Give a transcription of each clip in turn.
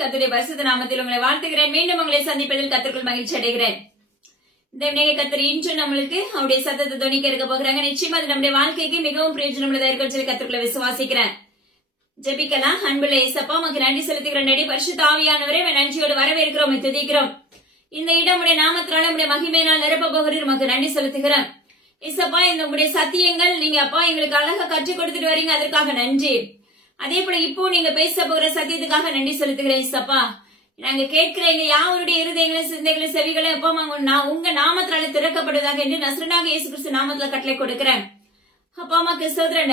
கர்த்தருடைய பரிசுத்த நாமத்தில் உங்களை வாழ்த்துகிறேன். மீண்டும் உங்களை சந்திப்பதில் கர்த்தருக்குள் மகிழ்ச்சி அடைகிறேன். தேவனே கர்த்தர் இன்று நம்மளுக்கு அவருடைய சத்தத்தை துணிக்க இருக்க போகிறாங்க. நிச்சயமா அது நம்முடைய வாழ்க்கைக்கு மிகவும் பிரயோஜனமுள்ளதா இருக்கும் சொல்லி கர்த்தருக்குள்ள விசுவாசிக்கிறேன். ஜெபிக்கலாம். அன்புள்ள இயேசப்பா, உமக்கு நன்றி செலுத்துகிறோம். நடி பரிசுத்த ஆவியானவரே, நன்றியோடு வரவேற்கிறோம், துதிக்கிறோம். இந்த இடம் உடைய நாமத்தினால உடைய மகிமையினால் நிரப்ப போகிறீர். உமக்கு நன்றி செலுத்துகிறோம். இயேசப்பா, இந்த உடைய சத்தியங்கள் நீங்க அப்பா எங்களுக்கு அழகா கற்றுக் கொடுத்துட்டு வரீங்க, அதற்காக நன்றி. அதே போல இப்போ நீங்க பேச போகிற சத்தியத்துக்காக நன்றி செலுத்துகிறேன். இயேசப்பா, நாங்க கேட்கிறேங்க யாருடைய இருதயங்களும் சிந்தைகளும் செவிகளும் எப்போ உங்க நாமத்தினால திறக்கப்படுவதாக என்று நசரனாக இயேசு கிறிஸ்து நாமத்துல கட்டளை கொடுக்கிறேன். அப்பா அம்மாக்கு சோதரன்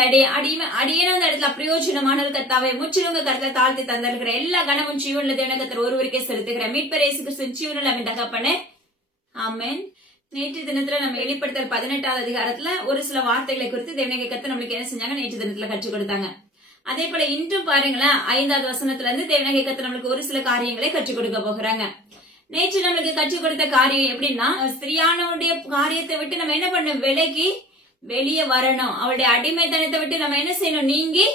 அடியேனும் அந்த இடத்துல பிரயோஜனமானது கர்த்தாவே முற்றிலும் கருத்தை தாழ்த்தி தந்திருக்கிற எல்லா கனமும் ஜீவன்ல தேவன கர்த்தர் ஒருவருக்கே செலுத்துகிறேன். மீட்பர் இயேசு கிறிஸ்து ஜீவனில் அவன் தகப்பனே, ஆமென். நேற்று தினத்துல நம்ம வெளிப்படுத்தல் 18வது அதிகாரத்துல ஒரு சில வார்த்தைகளை குறித்து தேவனே கர்த்தர் நம்மளுக்கு என்ன செஞ்சாங்க நேற்று தினத்துல கற்றுக் கொடுத்தாங்க. அதே போல இன்றும் பாருங்களேன், 5வது வசனத்துல இருந்து தேவனே கர்த்தர் நம்மளுக்கு ஒரு சில காரியங்களை கற்றுக் கொடுக்க போகிறாங்க. நேற்று நம்மளுக்கு கற்றுக் கொடுத்த காரியம் எப்படின்னா, ஸ்திரியானவருடைய காரியத்தை விட்டு நம்ம என்ன பண்ணணும், விலகி வெளியே வரணும். அவருடைய அடிமைத்தனத்தை விட்டு நம்ம என்ன செய்யணும், நீங்கி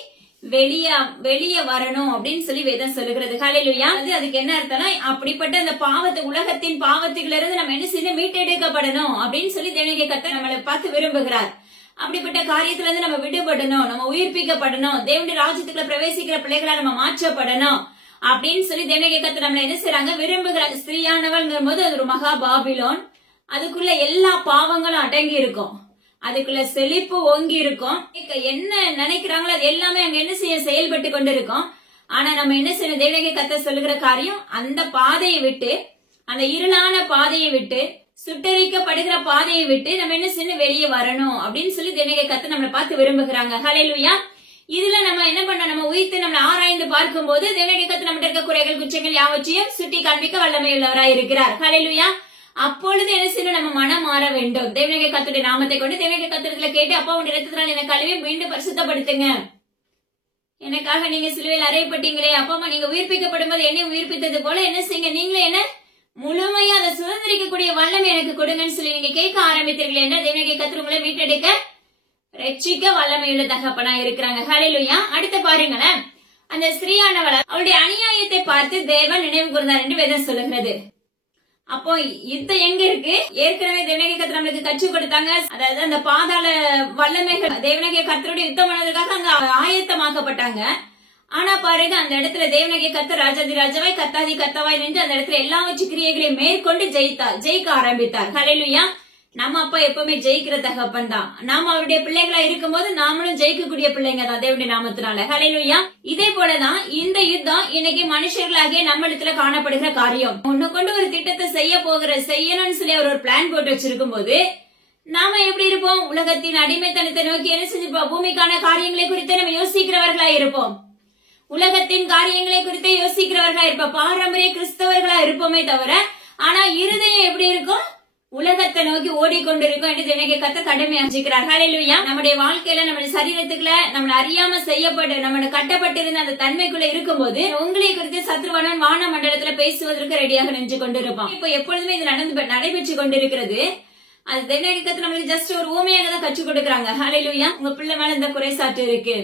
வெளியே வரணும் அப்படின்னு சொல்லி வேதம் சொல்லுகிறது. ஹல்லேலூயா. அதுக்கு என்ன அர்த்தம்னா, அப்படிப்பட்ட அந்த உலகத்தின் பாவத்துக்குள்ள இருந்து நம்ம என்ன செய்யணும், மீட்டெடுக்கப்படணும் அப்படின்னு சொல்லி தேவனே கர்த்தர் நம்மளை பார்த்து விரும்புகிறார். அப்படிப்பட்ட காரியத்துல இருந்து நம்ம விடுபடணும், நம்ம உயிர்ப்பிக்கப்படணும், தேவனுடைய ராஜ்யத்துக்குள்ள பிரவேசிக்கிற பிள்ளைகளா நம்ம மாற்றப்படணும் அப்படின்னு சொல்லி தேவனே கர்த்தர் நம்மள என்ன செய்யறாங்க, விரும்புகிறார். ஸ்திரியானவள்ங்கிற போது அது ஒரு மகா பாபிலோன். அதுக்குள்ள எல்லா பாவங்களும் அடங்கி இருக்கும், அதுக்குள்ள செழிப்பு ஓங்கி இருக்கும். என்ன நினைக்கிறாங்களோ அது எல்லாமே அங்க என்ன செய்ய செயல்பட்டு கொண்டு இருக்கும். ஆனா நம்ம என்ன செய்யணும், தேவனே கர்த்தர் சொல்லுகிற காரியம், அந்த பாதையை விட்டு, அந்த இருளான பாதையை விட்டு, சுட்டரிக்கப்படுகிற பாதையை விட்டு நம்ம என்ன செய்யணும், வெளியே வரணும் அப்படின்னு சொல்லி தேவனே கர்த்தர் நம்மளை பார்த்து விரும்புகிறாங்க. ஹல்லேலூயா. இதுல நம்ம என்ன பண்ண, நம்ம உயிர்த்து நம்ம ஆராய்ந்து பார்க்கும் போது தேவனே கர்த்தர் நம்ம இருக்க குறைகள் குற்றங்கள் யாவற்றையும் சுட்டி காண்பிக்க வல்லமையுள்ளவராய் இருக்கிறார். ஹல்லேலூயா. அப்பொழுது என்ன செய்யணும், நம்ம மனம் மாற வேண்டும். தேவனே கர்த்தருடைய நாமத்தை கொண்டு தேவனே கர்த்தரத்துல கேட்டு, அப்பா உடைய இரத்தத்தினால் என்னை கழுவி மீண்டும் பரிசுத்தப்படுத்துங்க, எனக்காக நீங்க சிலுவையில் அறையப்பட்டீங்களே, அப்பா அம்மா நீங்க உயிர்ப்பிக்கப்படும் போது என்னை உயிர்ப்பித்தது போல என்ன செய்யுங்க, நீங்களே என்ன முழுமையா அதை சுதந்திரிக்கக்கூடிய வல்லமை எனக்கு கொடுங்கன்னு சொல்லி நீங்க கேட்க ஆரம்பித்தீர்கள் என்ன, தேவனே கர்த்தர் உங்களை மீட்டெடுக்க ரட்சிக்க வல்லமையுள்ள தகப்பனா இருக்கிறாங்க. ஹல்லேலூயா. அடுத்து பாருங்களேன், அந்த ஸ்திரீயானவள் அவளுடைய அநியாயத்தை பார்த்து தேவன் நினைவு கூர்ந்தார் என்று வேதம் சொல்லுகிறது. அப்போ யுத்தம் எங்க இருக்கு, ஏற்கனவே தேவனே கர்த்தர் நம்மளுக்கு கற்றுக் கொடுத்தாங்க. அதாவது அந்த பாதாள வல்லமைகள் தேவனே கர்த்தருடைய யுத்தம் பண்ணுவதற்காக அங்க ஆயத்தமாக்கப்பட்டாங்க. ஆனா பாருங்க, அந்த இடத்துல தேவனே கர்த்தர் ராஜாதி ராஜாவாய் கர்த்தாதி கர்த்தாவாய் நின்று அந்த இடத்துல எல்லாவற்று கிரியைகளையும் மேற்கொண்டு ஜெயிக்க ஆரம்பித்தார். ஹல்லேலூயா. நம்ம அப்பா எப்பவுமே ஜெயிக்கிற தகப்பன் தான். நாம அவருடைய பிள்ளைகளா இருக்கும் போது நாமளும் ஜெயிக்கக்கூடிய பிள்ளைங்க தான் தேவனுடைய நாமத்தினால. ஹல்லேலூயா. இதே போலதான் இந்த யுத்தம் இன்னைக்கு மனுஷர்களாகிய நம்ம இடத்துல காணப்படுகிற காரியம். ஒண்ணு கொண்டு ஒரு திட்டத்தை செய்யணும்னு சொல்லி அவர் ஒரு பிளான் போட்டு வச்சிருக்கும் போது நாம எப்படி இருப்போம், உலகத்தின் அடிமைத்தனத்தை நோக்கி என்ன செஞ்சிருப்போம், பூமிக்கான காரியங்களை குறித்து நம்ம யோசிக்கிறவர்களா இருப்போம், உலகத்தின் காரியங்களை குறித்து யோசிக்கிறவர்களா இருப்போம், பாரம்பரிய கிறிஸ்தவர்களா இருப்போமே தவிர, ஆனா இருதயம் எப்படி இருக்கும், உலகத்தை நோக்கி ஓடிக்கொண்டிருக்கும் என்று தேவனே கர்த்தர் கடமையாற்றிக்கிறார். ஹல்லேலூயா. நம்முடைய வாழ்க்கையில நம்முடைய சரீரத்துக்குள்ள நம்மள அறியாம செய்யப்பட்டு நம்ம கட்டப்பட்டிருந்த அந்த தன்மைக்குள்ள இருக்கும்போது உங்களை குறித்து சத்ருவானவன் வான மண்டலத்துல பேசுவதற்கு ரெடியாக நின்று கொண்டிருப்பான். இப்ப எப்பொழுதுமே இது நடைபெற்று கொண்டிருக்கிறது. அது தேவனே கர்த்தர் நம்மளுக்கு ஜஸ்ட் ஒரு ஊமையாக தான் கற்றுக் கொடுக்கறாங்க. ஹல்லேலூயா. உங்க பிள்ளை மேல இந்த குறைசாட்டு இருக்கு,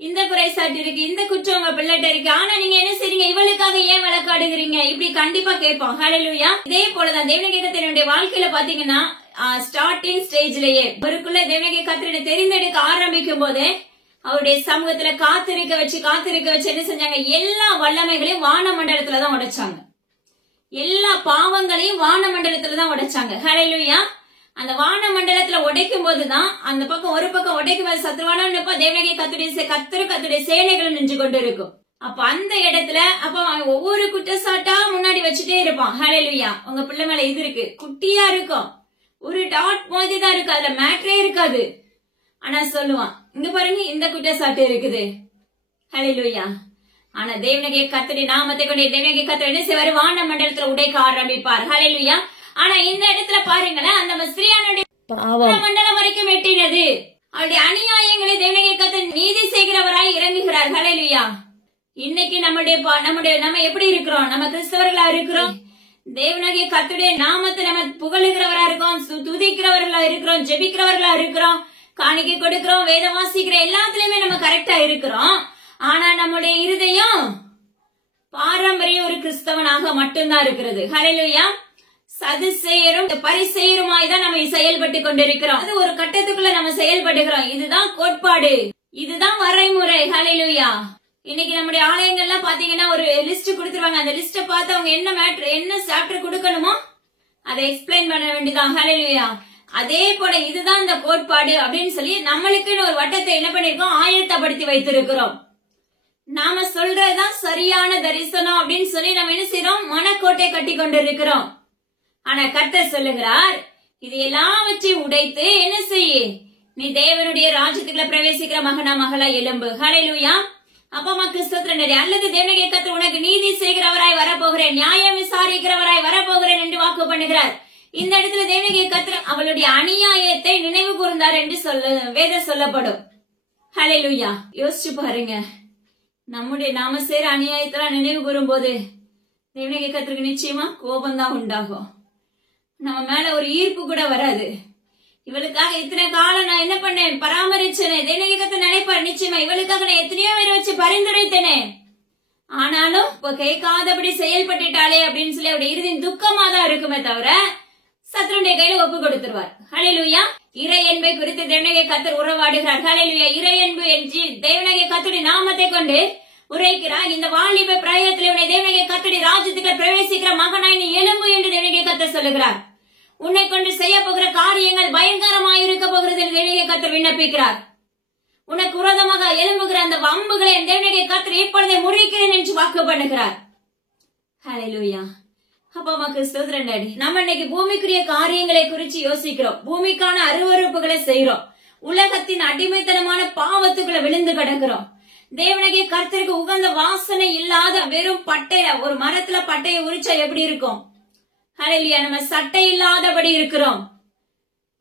இந்த குறைசாட்டு இருக்கு, இந்த குற்றம் உங்க பிள்ளைகிட்ட இருக்கு, ஆனா நீங்க என்ன செய்றீங்க, இவளுக்காக ஏன் வழக்காடுகிறீங்க, இப்படி கண்டிப்பா கேட்போம். ஹல்லேலூயா. இதே போலதான் தேவனே கர்த்தருடைய வாழ்க்கையில பாத்தீங்கன்னா ஸ்டார்டிங் ஸ்டேஜ்லயே அவருக்குள்ள தேவனே கர்த்தரை தெரிந்தெடுக்க ஆரம்பிக்கும் போது அவருடைய சமூகத்துல காத்திருக்க வச்சு என்ன செஞ்சாங்க, எல்லா வல்லமைகளையும் வான மண்டலத்துலதான் உடைச்சாங்க, எல்லா பாவங்களையும் வான மண்டலத்துலதான் உடைச்சாங்க. ஹல்லேலூயா. அந்த வான மண்டலத்துல உடைக்கும் போதுதான் அந்த பக்கம் ஒரு பக்கம் உடைக்கும் போது சத்ருவானவன் தேவனே கர்த்தருடைய சேனைகள் நின்று கொண்டு இருக்கும். அப்ப அந்த இடத்துல அப்ப ஒவ்வொரு குற்றச்சாட்டா முன்னாடி வச்சுட்டே இருப்பான். ஹல்லேலூயா. உங்க பிள்ளை மேல இது இருக்கு, குட்டியா இருக்கும், ஒரு டாட் மாதிரி தான் இருக்கு, அதுல மேட்ரே இருக்காது, ஆனா சொல்லுவான் இங்க பாருங்க இந்த குற்றச்சாட்டு இருக்குது. ஹல்லேலூயா. ஆனா தேவனே கர்த்தருடைய நாமத்தை கொண்டு தேவனே கர்த்தர் என்ன செய்வாரு, வான மண்டலத்துல உடைக்க ஆரம்பிப்பார். ஹல்லேலூயா. ஆனா இந்த இடத்துல பாருங்களேன், அந்த ஸ்திரீயானுடைய மண்டலம் வரைக்கும் எட்டினது. அவருடைய அநியாயங்களை தேவனே கர்த்தர் நீதி செய்கிறவராய் இறங்குகிறார். ஹல்லேலூயா. இன்னைக்கு நம்ம எப்படி இருக்கிறோம், நம்ம கிறிஸ்தவர்களா இருக்கிறோம், தேவனாகிய கர்த்தருடைய நாமத்தை நம்ம புகழுகிறவரா இருக்கோம், துதிக்கிறவர்களா இருக்கிறோம், ஜெபிக்கிறவர்களா இருக்கிறோம், காணிக்கை கொடுக்கிறோம், வேதம் வாசிக்கிற எல்லாத்துலயுமே நம்ம கரெக்டா இருக்கிறோம். ஆனா நம்முடைய இருதயம் பாரம்பரியம் ஒரு கிறிஸ்தவனாக மட்டும்தான் இருக்கிறது. ஹல்லேலூயா. சதுசேயரும் பரிசேயருமாய் தான் நம்ம செயல்பட்டு கொண்டிருக்கிறோம். அது ஒரு கட்டத்துக்குள்ள நம்ம செயல்படுகிறோம். இதுதான் கோட்பாடு, இதுதான் வரைமுறை. ஹல்லேலூயா. இன்னைக்கு நம்முடைய ஆலயங்கள்லாம் பாத்தீங்கன்னா ஒரு லிஸ்ட் கொடுத்துருவாங்க. அந்த லிஸ்ட பார்த்து அவங்க என்ன மேட்டர், என்ன சாப்டர் கொடுக்கணுமோ அதை எக்ஸ்பிளைன் பண்ண வேண்டியதான். ஹல்லேலூயா. அதே போல இதுதான் இந்த கோட்பாடு அப்படின்னு சொல்லி நம்மளுக்குன்னு ஒரு வட்டத்தை என்ன பண்ணிருக்கோம், ஆயத்தப்படுத்தி வைத்திருக்கிறோம். நாம சொல்றதுதான் சரியான தரிசனம் அப்படின்னு சொல்லி நம்ம என்ன செய்யறோம், மனக்கோட்டை கட்டி கொண்டிருக்கிறோம். ஆனா கர்த்தர் சொல்லுகிறார், இது எல்லாவற்றையும் உடைத்து என்ன செய்ய, நீ தேவனுடைய ராஜ்யத்துக்குள்ள பிரவேசிக்கிற மகனா மகளா எலும்பு. ஹல்லேலூயா. அப்பமா கிறிஸ்தவத்தினரே, அல்லது தேவனுடைய கர்த்தர் உனக்கு நீதி செய்கிறவராய் வரப்போகிறேன், நியாயம் விசாரிக்கிறவராய் வரப்போகிறேன் என்று வாக்கு பண்ணுகிறார். இந்த இடத்துல தேவனுடைய கர்த்தர் அவளுடைய அநியாயத்தை நினைவு கூர்ந்தார் என்று வேதம் சொல்லப்படும். ஹல்லேலூயா. யோசிச்சு பாருங்க, நாம செய்யற அநியாயத்தெல்லாம் நினைவு கூறும் போது தேவனுடைய கர்த்தருக்கு நிச்சயமா கோபம்தான் உண்டாகும். நம்ம மேல ஒரு ஈர்ப்பு கூட வராது. இவளுக்காக இத்தனை காலம் நான் என்ன பண்ணேன், பராமரிச்சேனே, தேவனுடைய கர்த்தர் நினைப்பார் நிச்சயமா இவளுக்காக நான் எத்தனையோ பேரை வச்சு பரிந்துரைத்தேனே, ஆனாலும் இப்ப கேட்காதபடி செயல்பட்டுட்டாளே அப்படின்னு சொல்லி அவருடைய இறுதி துக்கமா தான் இருக்குமே தவிர சத்ருடைய கையில ஒப்பு கொடுத்துருவார். ஹல்லேலூயா. இறை என்பை குறித்து தேவனுடைய கர்த்தர் உறவாடுகிறார். ஹல்லேலூயா. இறை என்பு என்று தேவனுடைய கர்த்தருடைய நாமத்தை கொண்டு உரைக்கிறார். இந்த வாலிப பிராயத்தில் உன்னை தேவனுடைய கர்த்தருடைய ராஜ்யத்துக்குள்ள பிரவேசிக்கிற மகனாய் நீ எலும்பு என்று தேவனுடைய கர்த்தர் சொல்லுகிறார். உன்னை கொண்டு செய்ய போகிற காரியங்கள் பயங்கரமாய் இருக்க போகிறது என்று தேவனுடைய கர்த்தர் விண்ணப்பிக்கிறார். உனக்கு விரோதமாக எழும்புகிற அந்த வம்புகளை தேவனுடைய கர்த்தர் இப்பொழுதே முறிக்கிறேன் என்று வாக்கு பண்ணுகிறார். ஹல்லேலூயா. அப்பா கிறிஸ்தவ டாடி, நம்ம இன்னைக்கு பூமிக்குரிய காரியங்களை குறித்து யோசிக்கிறோம், பூமிக்கான அருவருப்புகளை செய்யறோம், உலகத்தின் அடிமைத்தனமான பாவத்துக்குள்ள விழுந்து கிடக்கிறோம். தேவனுடைய கர்த்தருக்கு உகந்த வாசனை இல்லாத வெறும் பட்டைய, ஒரு மரத்துல பட்டையை உரிச்சா எப்படி இருக்கும், ஹல்லேலூயா, நம்ம சட்டை இல்லாதபடி இருக்கிறோம்.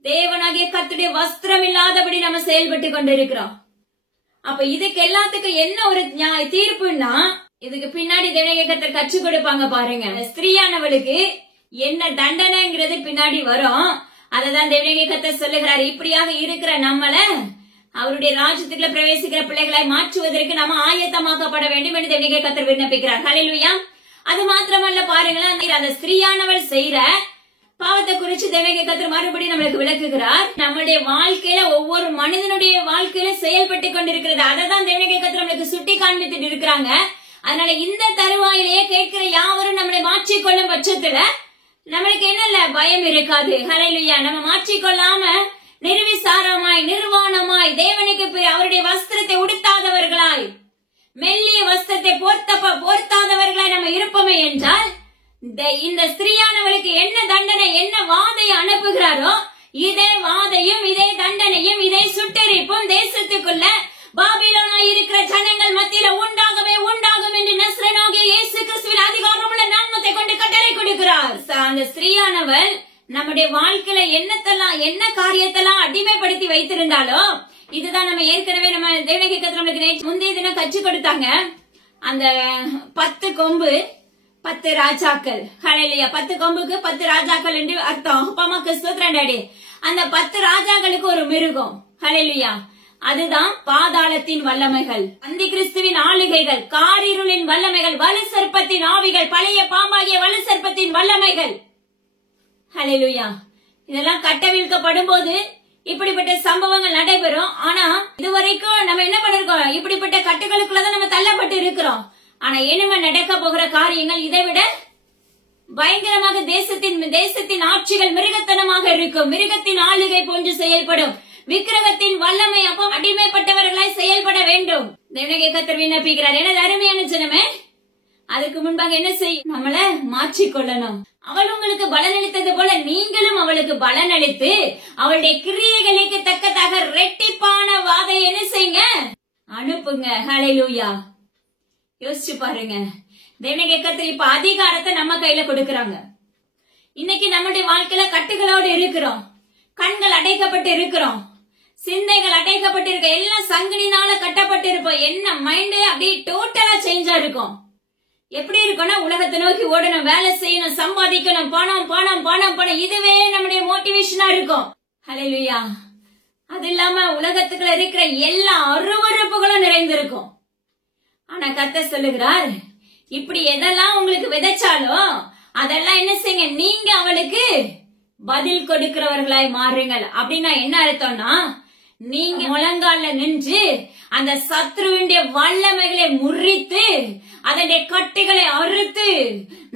தேவனாகிய கர்த்தருடைய வஸ்திரம் இல்லாதபடி நம்ம செயல்பட்டு கொண்டிருக்கிறோம். அப்ப இதுக்கு எல்லாத்துக்கும் என்ன ஒரு தீர்ப்புன்னா, இதுக்கு பின்னாடி தேவனுடைய கர்த்தர் கற்றுக் கொடுப்பாங்க பாருங்க. ஸ்திரீயானவளுக்கு என்ன தண்டனைங்கிறது பின்னாடி வரும். அததான் தேவனுடைய கர்த்தர் சொல்லுகிறார், இப்படியாக இருக்கிற நம்மள அவருடைய ராஜ்யத்துக்குள்ள பிரவேசிக்கிற பிள்ளைகளாய் மாற்றுவதற்கு நம்ம ஆயத்தமாக்கப்பட வேண்டும் என்று தேவனுடைய கர்த்தர் விண்ணப்பிக்கிறார். ஹல்லேலூயா. அது மாத்திரமல்ல பாருங்களேன், அந்த ஸ்திரீயானவள் செய்யற பாவத்தை குறிச்சு தேவனுடைய கர்த்தர் மறுபடியும் நம்மளுக்கு விளக்குகிறார். நம்மளுடைய வாழ்க்கையில ஒவ்வொரு மனிதனுடைய வாழ்க்கையில செயல்பட்டு கொண்டிருக்கிறது. அததான் தேவனுடைய கர்த்தர் நம்மளுக்கு சுட்டி காண்பித்துட்டு இருக்கிறாங்க. அதனால இந்த தருவாயிலேயே கேட்கிற யாவரும் நம்மளை மாற்றிக்கொள்ளும் பட்சத்துல நம்மளுக்கு என்ன பயம் இருக்காது. ஹல்லேலூயா. நம்ம மாற்றிக்கொள்ளாம நிர்விசாரமாய் நிர்வாணமாய் தேவனுக்கு அவருடைய வஸ்திரத்தை உடுத்தாதவர்களாய், மெல்லிய வஸ்திரத்தை போர்த்தாதவர்களாய் நம்ம இருப்போமே என்றால், இந்த ஸ்திரீயானவளுக்கு என்ன தண்டனை, என்ன வாதையை அனுப்புகிறாரோ இதே வாதையும் இதே தண்டனையும் இதே சுட்டெரிப்பும் தேசத்துக்குள்ள பாபிலோனாய் இருக்கிற ஜனங்கள் மத்தியில உண்டாகவே உண்டாகும் என்று நஸ்ரேனாகிய இயேசு கிறிஸ்துவின் அதிகாரமுள்ள நாமத்தை கொண்டு கட்டளை கொடுக்கிறார். அந்த ஸ்திரீயானவள் நம்முடைய வாழ்க்கையில என்ன காரியத்தெல்லாம் அடிமைப்படுத்தி வைத்திருந்தாலோ, இதுதான் நம்ம ஏற்கனவே நம்ம தேவனுடைய கர்த்தர் நம்மளுக்கு முந்தைய தினம் கற்றுக் கொடுத்தாங்க. அந்த 10 கொம்பு 10 ராஜாக்கள். ஹல்லேலூயா. 10 கொம்புக்கு 10 ராஜாக்கள் என்று அர்த்தம். அப்பா கிறிஸ்தவ டாடி, அந்த 10 ராஜாக்களுக்கு ஒரு மிருகம். ஹல்லேலூயா. அதுதான் பாதாளத்தின் வல்லமைகள், அந்தி கிறிஸ்துவின் ஆளுகைகள், காரிருளின் வல்லமைகள், வலு சர்ப்பத்தின் ஆவிகள், பழைய பாம்பாகிய வலு சர்ப்பத்தின் வல்லமைகள். ஹல்லேலூயா. இதெல்லாம் கட்டவிழ்க்கப்படும் போது இப்படிப்பட்ட சம்பவங்கள் நடைபெறும். ஆனா இதுவரைக்கும் நம்ம என்ன பண்ணிருக்கோம், இப்படிப்பட்ட கட்டுகளுக்குள்ளதான் நம்ம தள்ளப்பட்டு இருக்கிறோம். ஆனா இனிமே நடக்க போகிற காரியங்கள் இதை விட பயங்கரமாக தேசத்தின் ஆட்சிகள் மிருகத்தனமாக இருக்கும். மிருகத்தின் ஆளுகை போன்று செயல்படும். விக்கிரகத்தின் வல்லமை அப்போ அடிமைப்பட்டவர்களாய் செயல்பட வேண்டும். தேவனுடைய கர்த்தர் விண்ணப்பிக்கிறார். எனது அருமையான ஜனமே, அதுக்கு முன்பாக என்ன செய்யும், நம்மள மாற்றிக்கொள்ளணும். அவள் உங்களுக்கு பலனளித்தது போல நீங்களும் அவளுக்கு பலனளித்து அவளுடைய கிரியைகளுக்கு தக்கதாக ரெட்டிப்பான வாதை என்ன செய்யுங்க, அனுப்புங்க. ஹல்லேலூயா. யோசிச்சு பாருங்க, தேவனுடைய கர்த்தர் இப்ப அதிகாரத்தை நம்ம கையில கொடுக்கறாங்க. இன்னைக்கு நம்முடைய வாழ்க்கையில கட்டுகளோடு இருக்கிறோம், கண்கள் அடைக்கப்பட்டு இருக்கிறோம், சிந்தைகள் அடைக்கப்பட்டு இருக்க, எல்லாம் சங்கிலினால கட்டப்பட்டு இருப்போம். என்ன மைண்ட் அப்படியே டோட்டலா சேஞ்சா இருக்கும். எப்படி இருக்கும்னா, உலகத்தை நோக்கி ஓடணும், வேலை செய்யணும், சம்பாதிக்கணும், பணம் பணம் பணம் பணம், இதுவே நம்முடைய மோட்டிவேஷனா இருக்கும். ஹல்லேலூயா. அது இல்லாம உலகத்துக்குள்ள இருக்கிற எல்லா அருவருப்புகளும் நிறைந்திருக்கும். ஆனா கர்த்தர் சொல்லுகிறார், இப்படி எதெல்லாம் உங்களுக்கு விதைச்சாலும் அதெல்லாம் என்ன செய்யுங்க, நீங்க அவளுக்கு பதில் கொடுக்கிறவர்களாய் மாறுங்கள். அப்படின்னா என்ன அர்த்தம்னா, நீங்க முழங்கால நின்று அந்த சத்ருவினுடைய வல்லமைகளை முறித்து அதனுடைய கட்டுகளை அறுத்து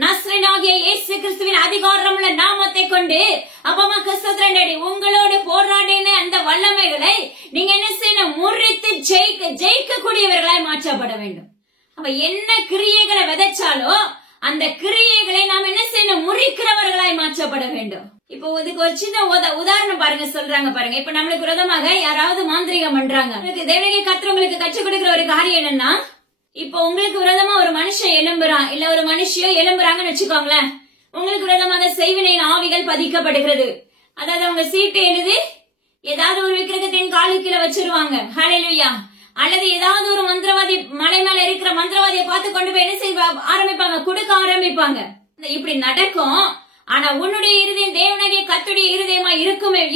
நஸ்ரேனாகிய இயேசு கிறிஸ்துவின் அதிகாரமுள்ள நாமத்தை கொண்டு அப்பமா கிறிஸ்துவ உங்களோடு போராடின அந்த வல்லமைகளை நீங்க என்ன செய்யணும், முறித்து ஜெயிக்கக்கூடியவர்களாய் மாற்றப்பட வேண்டும். அப்ப என்ன கிரியைகளை விதைச்சாலோ அந்த கிரியைகளை நாம் என்ன செய்யணும், முறிக்கிறவர்களாய் மாற்றப்பட வேண்டும். இப்போ இதுக்கு ஒரு சின்ன உதாரணம் பாருங்க, சொல்றாங்க பாருங்க. இப்ப நம்மளுக்கு விரோதமாக யாராவது மாந்திரிகம் பண்றாங்க, தேவனுடைய கர்த்தர் உங்களுக்கு கற்றுக் கொடுக்கிற ஒரு காரியம் என்னன்னா, இப்போ உங்களுக்கு விரோதமா ஒரு மனுஷன் எழும்புறான், இல்ல ஒரு மனுஷியோ எழும்புறாங்கன்னு வச்சுக்கோங்களேன். உங்களுக்கு விரோதமாக செய்வினையின் ஆவிகள் பதிக்கப்படுகிறது. அதாவது அவங்க சீட்டு எழுதி ஏதாவது ஒரு விக்கிரகத்தின் காலுக்கீழ வச்சிருவாங்க. ஹல்லேலூயா. அல்லது ஏதாவது ஒரு மந்திரவாதி, மலை மேல இருக்கிற மந்திரவாதியை பார்த்து கொண்டு போய் என்ன செய்ய ஆரம்பிப்பாங்க, கொடுக்க ஆரம்பிப்பாங்க. இப்படி நடக்கும். ஆனா உன்னுடைய இருதயம் தேவனாகிய கர்த்தருடைய இருதயமா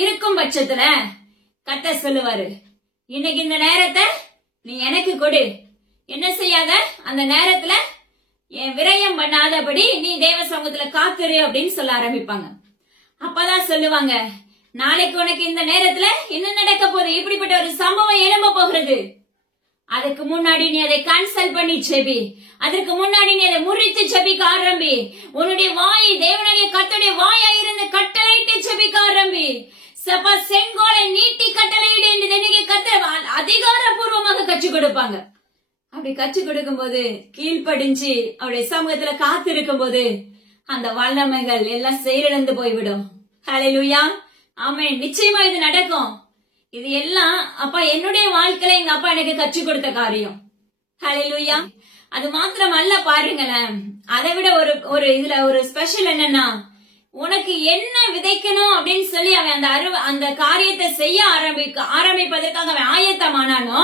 இருக்கும் பட்சத்துல கர்த்தர் சொல்லுவாரு, இன்னைக்கு இந்த நேரத்தை நீ எனக்கு கொடு, என்ன செய்யாத, அந்த நேரத்துல என் விரயம் பண்ணாதபடி நீ தேவ சமூகத்துல காத்துரு அப்படின்னு சொல்ல ஆரம்பிப்பாங்க. அப்பதான் சொல்லுவாங்க, நாளைக்கு உனக்கு இந்த நேரத்துல என்ன நடக்க போகுது, இப்படிப்பட்ட ஒரு சம்பவம் எழும்ப போகிறது. அதுக்கு முன்னாடி நீ அதை கேன்சல் பண்ணி செபி, அதற்கு முன்னாடி நீ அதை முறித்து செபிக்க ஆரம்பி. உன்னுடைய வாய் தேவனுடைய கர்த்தருடைய வாயா இருந்து கட்டளையிட்டு செபிக்க ஆரம்பி. செங்கோலை நீட்டி கட்டளையிடு என்று தேவனுடைய கர்த்தர் அதிகாரப்பூர்வமாக கற்றுக் கொடுப்பாங்க. அப்படி கற்றுக் கொடுக்கும் போது கீழ்ப்படிஞ்சு அவருடைய சமூகத்துல காத்திருக்கும் போது அந்த வல்லமைகள் எல்லாம் செயலிழந்து போய்விடும். ஹல்லேலூயா, ஆமென். நிச்சயமா இது நடக்கும். இது எல்லாம் அப்பா என்னுடைய வாழ்க்கையில எங்க அப்பா எனக்கு கற்றுக் கொடுத்த காரியம். ஹல்லேலூயா. அது மாத்திரம் அல்ல, பாருங்களேன், அதை விட ஒரு இதுல ஒரு ஸ்பெஷல் என்னன்னா, உனக்கு என்ன விதைக்கணும் அப்படின்னு சொல்லி அவன் அந்த காரியத்தை செய்ய ஆரம்பிப்பதற்காக அவன் ஆயத்தமானானோ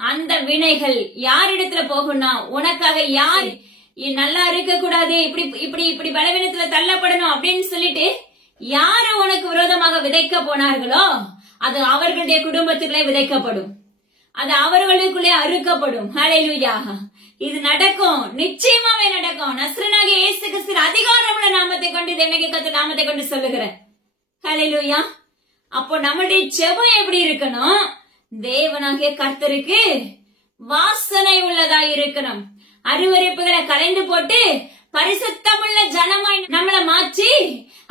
அந்த வினைகள் யாரிடத்துல போகும்னா, உனக்காக யார் நல்லா இருக்க கூடாது, இப்படி பலவீனத்துல தள்ளப்படணும் அப்படின்னு சொல்லிட்டு யாரு உனக்கு விரோதமாக விதைக்க போனார்களோ அது அவர்களுடைய குடும்பத்துக்குள்ளே விதைக்கப்படும், அது அவர்களுக்குள்ளே அறுக்கப்படும். ஹல்லேலூயா. இது நடக்கும், நிச்சயமாவே நடக்கும். நஸ்ரேனாகிய இயேசு கிறிஸ்துவின் அதிகாரமுள்ள நாமத்தை கொண்டு, தேவனுடைய கர்த்தர் நாமத்தை கொண்டு சொல்லுகிறேன். ஹல்லேலூயா. அப்போ நம்முடைய ஜெபம் எப்படி இருக்கணும், தேவனாகிய கர்த்தருக்கு வாசனை உள்ளதா இருக்கணும். அருவருப்புகளை கலைந்து போட்டு பரிசுத்தமுள்ள ஜனமாய் நம்மளை மாற்றி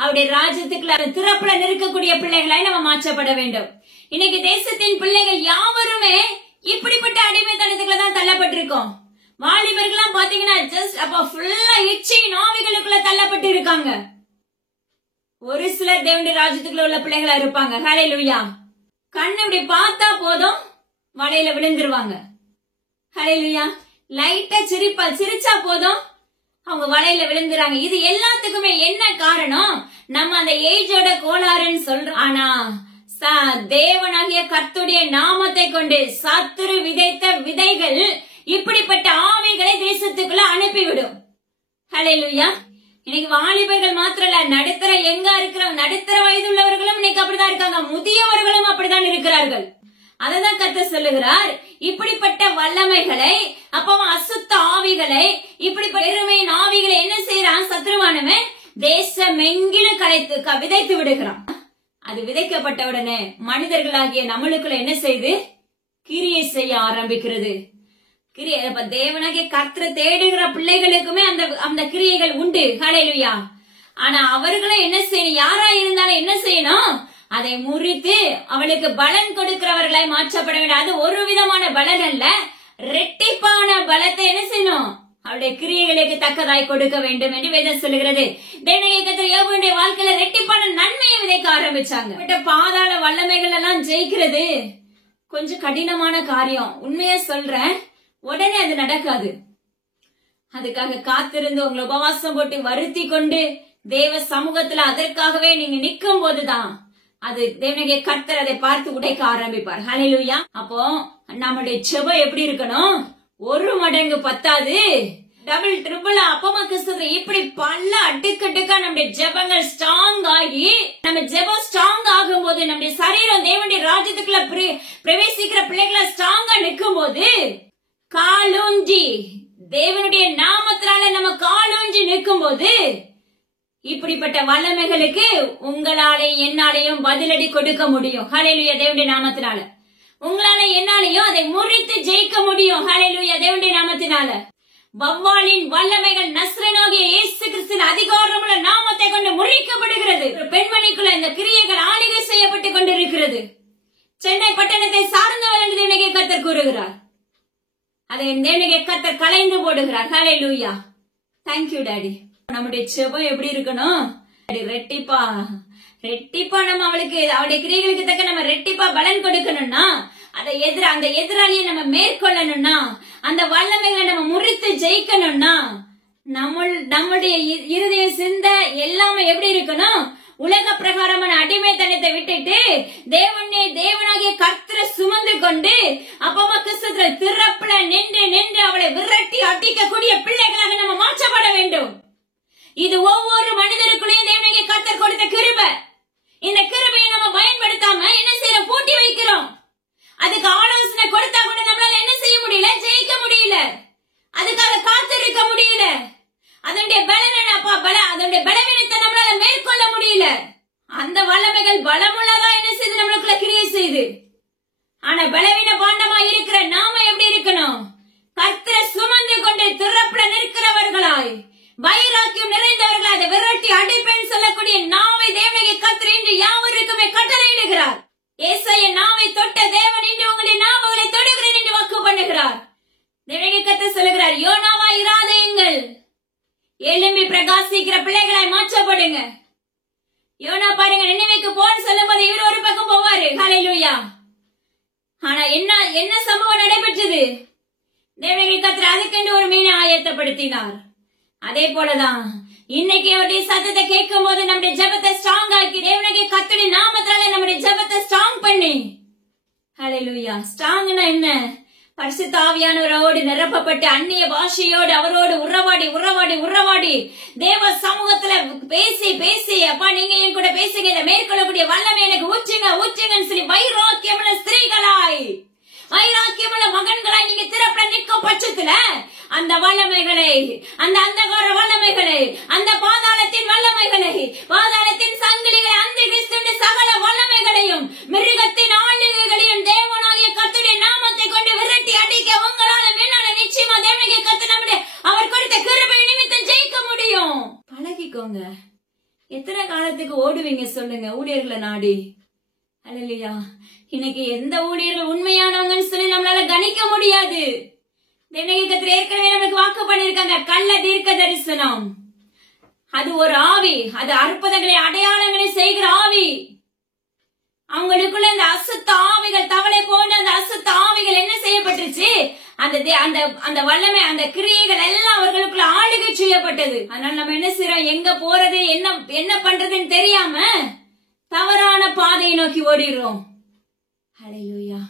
அவருடைய ராஜ்யத்துக்குள்ள திறப்புல நிற்கக்கூடிய பிள்ளைகளாய் நம்ம மாற்றப்பட வேண்டும். இன்னைக்கு தேசத்தின் பிள்ளைகள் யாவருமே இப்படிப்பட்ட அடிமைத்தனத்துக்குள்ள தான் தள்ளப்பட்டிருக்கோம். வாலிபர்கள்லாம் பாத்தீங்கன்னா ஜஸ்ட் அப்ப ஃபுல்லா இச்சையின் ஆவிகளுக்குள்ள தள்ளப்பட்டு இருக்காங்க. ஒரு சிலர் தேவனுடைய ராஜ்யத்துக்குள்ள உள்ள பிள்ளைகளா இருப்பாங்க. ஹல்லேலூயா. கண்ணு இப்படி பார்த்தா போதும் வலையில விழுந்துருவாங்க. ஹல்லேலூயா. லைட்டா சிரிச்சா போதும் அவங்க வலையில விழுந்துறாங்க. இது எல்லாத்துக்குமே என்ன காரணம், நம்ம அந்த ஏஜோட கோளாறுன்னு சொல்றோம். ஆனா தேவனாகிய கர்த்தருடைய நாமத்தை கொண்டு சத்துரு விதைத்த விதைகள் இப்படிப்பட்ட ஆவிகளை தேசத்துக்குள்ள அனுப்பிவிடும். ஹல்லேலூயா. இன்னைக்கு வாலிபர்கள் மாத்திரம் இல்ல, நடுத்தர வயது உள்ளவர்களும் இன்னைக்கு அப்படிதான் இருக்காங்க, முதியவர்களும் அப்படிதான் இருக்கிறார்கள். அததான் கர்த்தர் சொல்லுகிறார், இப்படிப்பட்ட வல்லமைகளை, அப்ப அசுத்த ஆவிகளை, இப்படிப்பட்ட பெருமையின் ஆவிகளை என்ன செய்யறான் சத்ருவானவன் தேசம் எங்கிலும் விதைத்து விடுகிறான். அது விதைக்கப்பட்ட உடனே மனிதர்களாகிய நம்மளுக்குள்ள என்ன செய்து கிரியை செய்ய ஆரம்பிக்கிறது. தேவனாகிய கர்த்தரை தேடுகிற பிள்ளைகளுக்குமே அந்த கிரியைகள் உண்டு. ஹல்லேலூயா. ஆனா அவர்களும் என்ன செய்யணும், யாரா இருந்தாலும் என்ன செய்யணும், அதை முறித்து அவளுக்கு பலன் கொடுக்கிறவர்களாய் மாற்றப்பட வேண்டும். அது ஒரு விதமான பலன் அல்ல, ரெட்டிப்பான பலத்தை என்ன செய்யணும், அவருடைய கிரியைகளுக்கு தக்கதாய் கொடுக்க வேண்டும் என்று வேதம் சொல்லுகிறது. தேவனுடைய கர்த்தர் யோபுடைய வாழ்க்கையில ரெட்டிப்பான நன்மையை விதைக்க ஆரம்பிச்சாங்க. பாதாள வல்லமைகள் எல்லாம் ஜெயிக்கிறது கொஞ்சம் கடினமான காரியம். உண்மையா சொல்றேன், உடனே அது நடக்காது. அதுக்காக காத்திருந்து உங்களை உபவாசம் போட்டு வருத்தி கொண்டு தேவ சமூகத்துல அதற்காகவே நீங்க நிக்கும் போதுதான் அது தேவனுடைய கர்த்தர் அதை பார்த்து உடைக்க ஆரம்பிப்பார். ஹல்லேலூயா. அப்போ நம்முடைய ஜெபம் எப்படி இருக்கணும், ஒரு மடங்கு பத்தாது, டபுள் ட்ரிபிள் அப்பமா கிறிஸ்துவ இப்படி பல அடுக்கடுக்கா நம்முடைய ஜெபங்கள் ஸ்ட்ராங் ஆகி, நம்ம ஜெபம் ஸ்ட்ராங் ஆகும் போது நம்முடைய சரீரம் தேவனுடைய ராஜ்யத்துக்குள்ள பிரவேசிக்கிற பிள்ளைகளை ஸ்ட்ராங்கா நிற்கும் போது காலூன்றி தேவனுடைய நாமத்தினால நம்ம காலூன்றி நிற்கும் போது இப்படிப்பட்ட வல்லமைகளுக்கு உங்களாலையும் என்னாலையும் பதிலடி கொடுக்க முடியும். ஹல்லேலூயா. தேவனுடைய நாமத்தினால உங்களால என்னாலையும் அதை முறித்து ஜெயிக்க முடியும். ஹல்லேலூயா. தேவனுடைய நாமத்தினால வவ்வாலின் வல்லமைகள் நஸ்ரேனாகிய இயேசு கிறிஸ்துவின் அதிகாரமுள்ள நாமத்தை கொண்டு முறிக்கப்படுகிறது. பெண்மணிக்குள்ள இந்த கிரியைகள் ஆளுகை செய்யப்பட்டுக் கொண்டிருக்கிறது. சென்னை பட்டணத்தை சார்ந்தவர் என்று தேவனுடைய கர்த்தர் கூறுகிறார். அதை தேவனுடைய கர்த்தர் கலைந்து போடுகிறார். ஹல்லேலூயா. Thank you daddy. நம்முடைய செபம் எப்படி இருக்கணும்? ரெட்டிப்பா ரெட்டிப்பா நம்ம அவளுக்கு அவளுடைய கிரியைகளுக்கு தக்க நம்ம ரெட்டிப்பா பலன் கொடுக்கணும்னா அந்த எதிராளியை நம்ம மேற்கொள்ளணும்னா அந்த வல்லமைகளை நம்ம முறித்து ஜெயிக்கணும்னா நம்முடைய இருதய சிந்த எல்லாமே எப்படி இருக்கணும்? உலக பிரகாரமான அடிமைத்தனத்தை விட்டுட்டு தேவனாகிய கர்த்தரை சுமந்து கொண்டு அப்பமா கிறிஸ்துவின் திறப்புல நின்று அவளை விரட்டி அடிக்கக்கூடிய பிள்ளைகளாக நம்ம மாற்றப்பட வேண்டும். இது ஒவ்வொரு மனிதருக்குள்ளேயும் தேவனாகிய கர்த்தர் கொடுத்த கிருபை. இந்த கிருபையை நம்ம பயன்படுத்தாம என்ன செய்யறோம்? பூட்டி வைக்கிறோம். அதுக்கு ஆலோசனை கொடுத்தா கூட நம்மளால என்ன செய்ய முடியல? ஜெயிக்க முடியல. அதுக்காக காத்திருக்க முடியல. அதனுடைய அதனுடைய பலவீனத்தை நம்மளால மேற்கொள்ள முடியல. அந்த வல்லமைகள் பலமுள்ளதா என்ன செய்து நம்மளுக்குள்ள கிரியை செய்து. ஆனா பலவீன பாண்டமா இருக்கிற நாம எப்படி இருக்கணும்? கர்த்தரை சுமந்து கொண்டு திறப்புல நிற்கிறவர்களாய் வைராக்கியம் நிறைந்தவர்களாய் அதை விரட்டி அடிப்பேன் சொல்லக்கூடிய நாவை தேவனாகிய கர்த்தர் இன்று யாவருக்குமே கட்டளையிடுகிறார். ஏசாயா நாவை தொட்ட தேவன் இன்று உங்களுடைய நாமங்களை தொடுகிறேன் என்று வாக்கு பண்ணுகிறார். தேவனாகிய கர்த்தர் சொல்லுகிறார், யோனாவா இராதேயுங்கள், எழும்பி பிரகாசிக்கிற பிள்ளைகளாய் மாற்றப்படுங்க. யோனா பாருங்க, நினைவுக்கு போன்னு சொல்லும் போது இவர் ஒரு பக்கம் போவாரு. ஹல்லேலூயா. ஆனா என்ன சம்பவம் நடைபெற்றது? தேவனாகிய கர்த்தர் அதுக்கென்று ஒரு மீனை ஆயத்தப்படுத்தினார். அதே போலதான் இன்னைக்கு அவருடைய சத்தத்தை கேட்கும் போது நம்முடைய ஜெபத்தை ஸ்ட்ராங் ஆக்கி தேவனாகிய கர்த்தருடைய நாமத்தால நம்முடைய ஜெபத்தை ஸ்ட்ராங் பண்ணி. ஹல்லேலூயா. ஸ்ட்ராங்னா என்ன? பரிசுத்த ஆவியானவரோடு நிரப்பப்பட்டு அந்நிய பாஷையோடு அவரோடு உறவாடி தேவ சமூகத்துல பேசி அப்பா நீங்க என் கூட பேசுங்க, இதை மேற்கொள்ளக்கூடிய வல்லமை எனக்கு ஊற்றுங்கன்னு சொல்லி வைராக்கியமுள்ள ஸ்திரீகளாய் வைராக்கியமுள்ள மகன்களாய் நீங்க திறப்புல நிற்கும் பட்சத்துல அந்த வல்லமைகளை அந்த அந்தகார வல்லமைகளை அந்த பாதாளத்தின் வல்லமைகளை பாதாளத்தின் சங்கிலிகளை அந்த கிறிஸ்துவின் சகல வல்லமைகளையும் மிருகத்தின் ஆளுகைகளையும் தேவனாகிய கர்த்தருடைய நாமத்தை கொண்டு விரட்டி அடிக்க உங்களால என்னால நிச்சயமா தேவனாகிய கர்த்தர் நம்முடைய அவர் கொடுத்த கிருபை நிமித்தம் ஜெயிக்க முடியும். பழகிக்கோங்க. எத்தனை காலத்துக்கு ஓடுவீங்க சொல்லுங்க ஊழியர்களை நாடி? அல்லேலூயா. இன்னைக்கு எந்த ஊழியர்கள் உண்மையானவங்கன்னு சொல்லி நம்மளால கணிக்க முடியாது. தேவனாகிய கர்த்தர் ஏற்கனவே நமக்கு வாக்கு பண்ணிருக்காங்க, கள்ள தீர்க்க தரிசனம். அது ஒரு ஆவி, அது அற்புதங்களை அடையாளங்களை செய்கிற ஆவி. அவங்களுக்குள்ள இந்த அசுத்த ஆவிகள் தவளை போன்ற அந்த அசுத்த ஆவிகள் என்ன செய்யப்பட்டுருச்சு? அந்த வல்லமை அந்த கிரியைகள் எல்லாம் அவர்களுக்குள்ள ஆளுகை செய்யப்பட்டது. அதனால நம்ம என்ன செய்யறோம்? எங்க போறது என்ன பண்றதுன்னு தெரியாம தவறான பாதையை நோக்கி ஓடிடுறோம். ஹல்லேலூயா.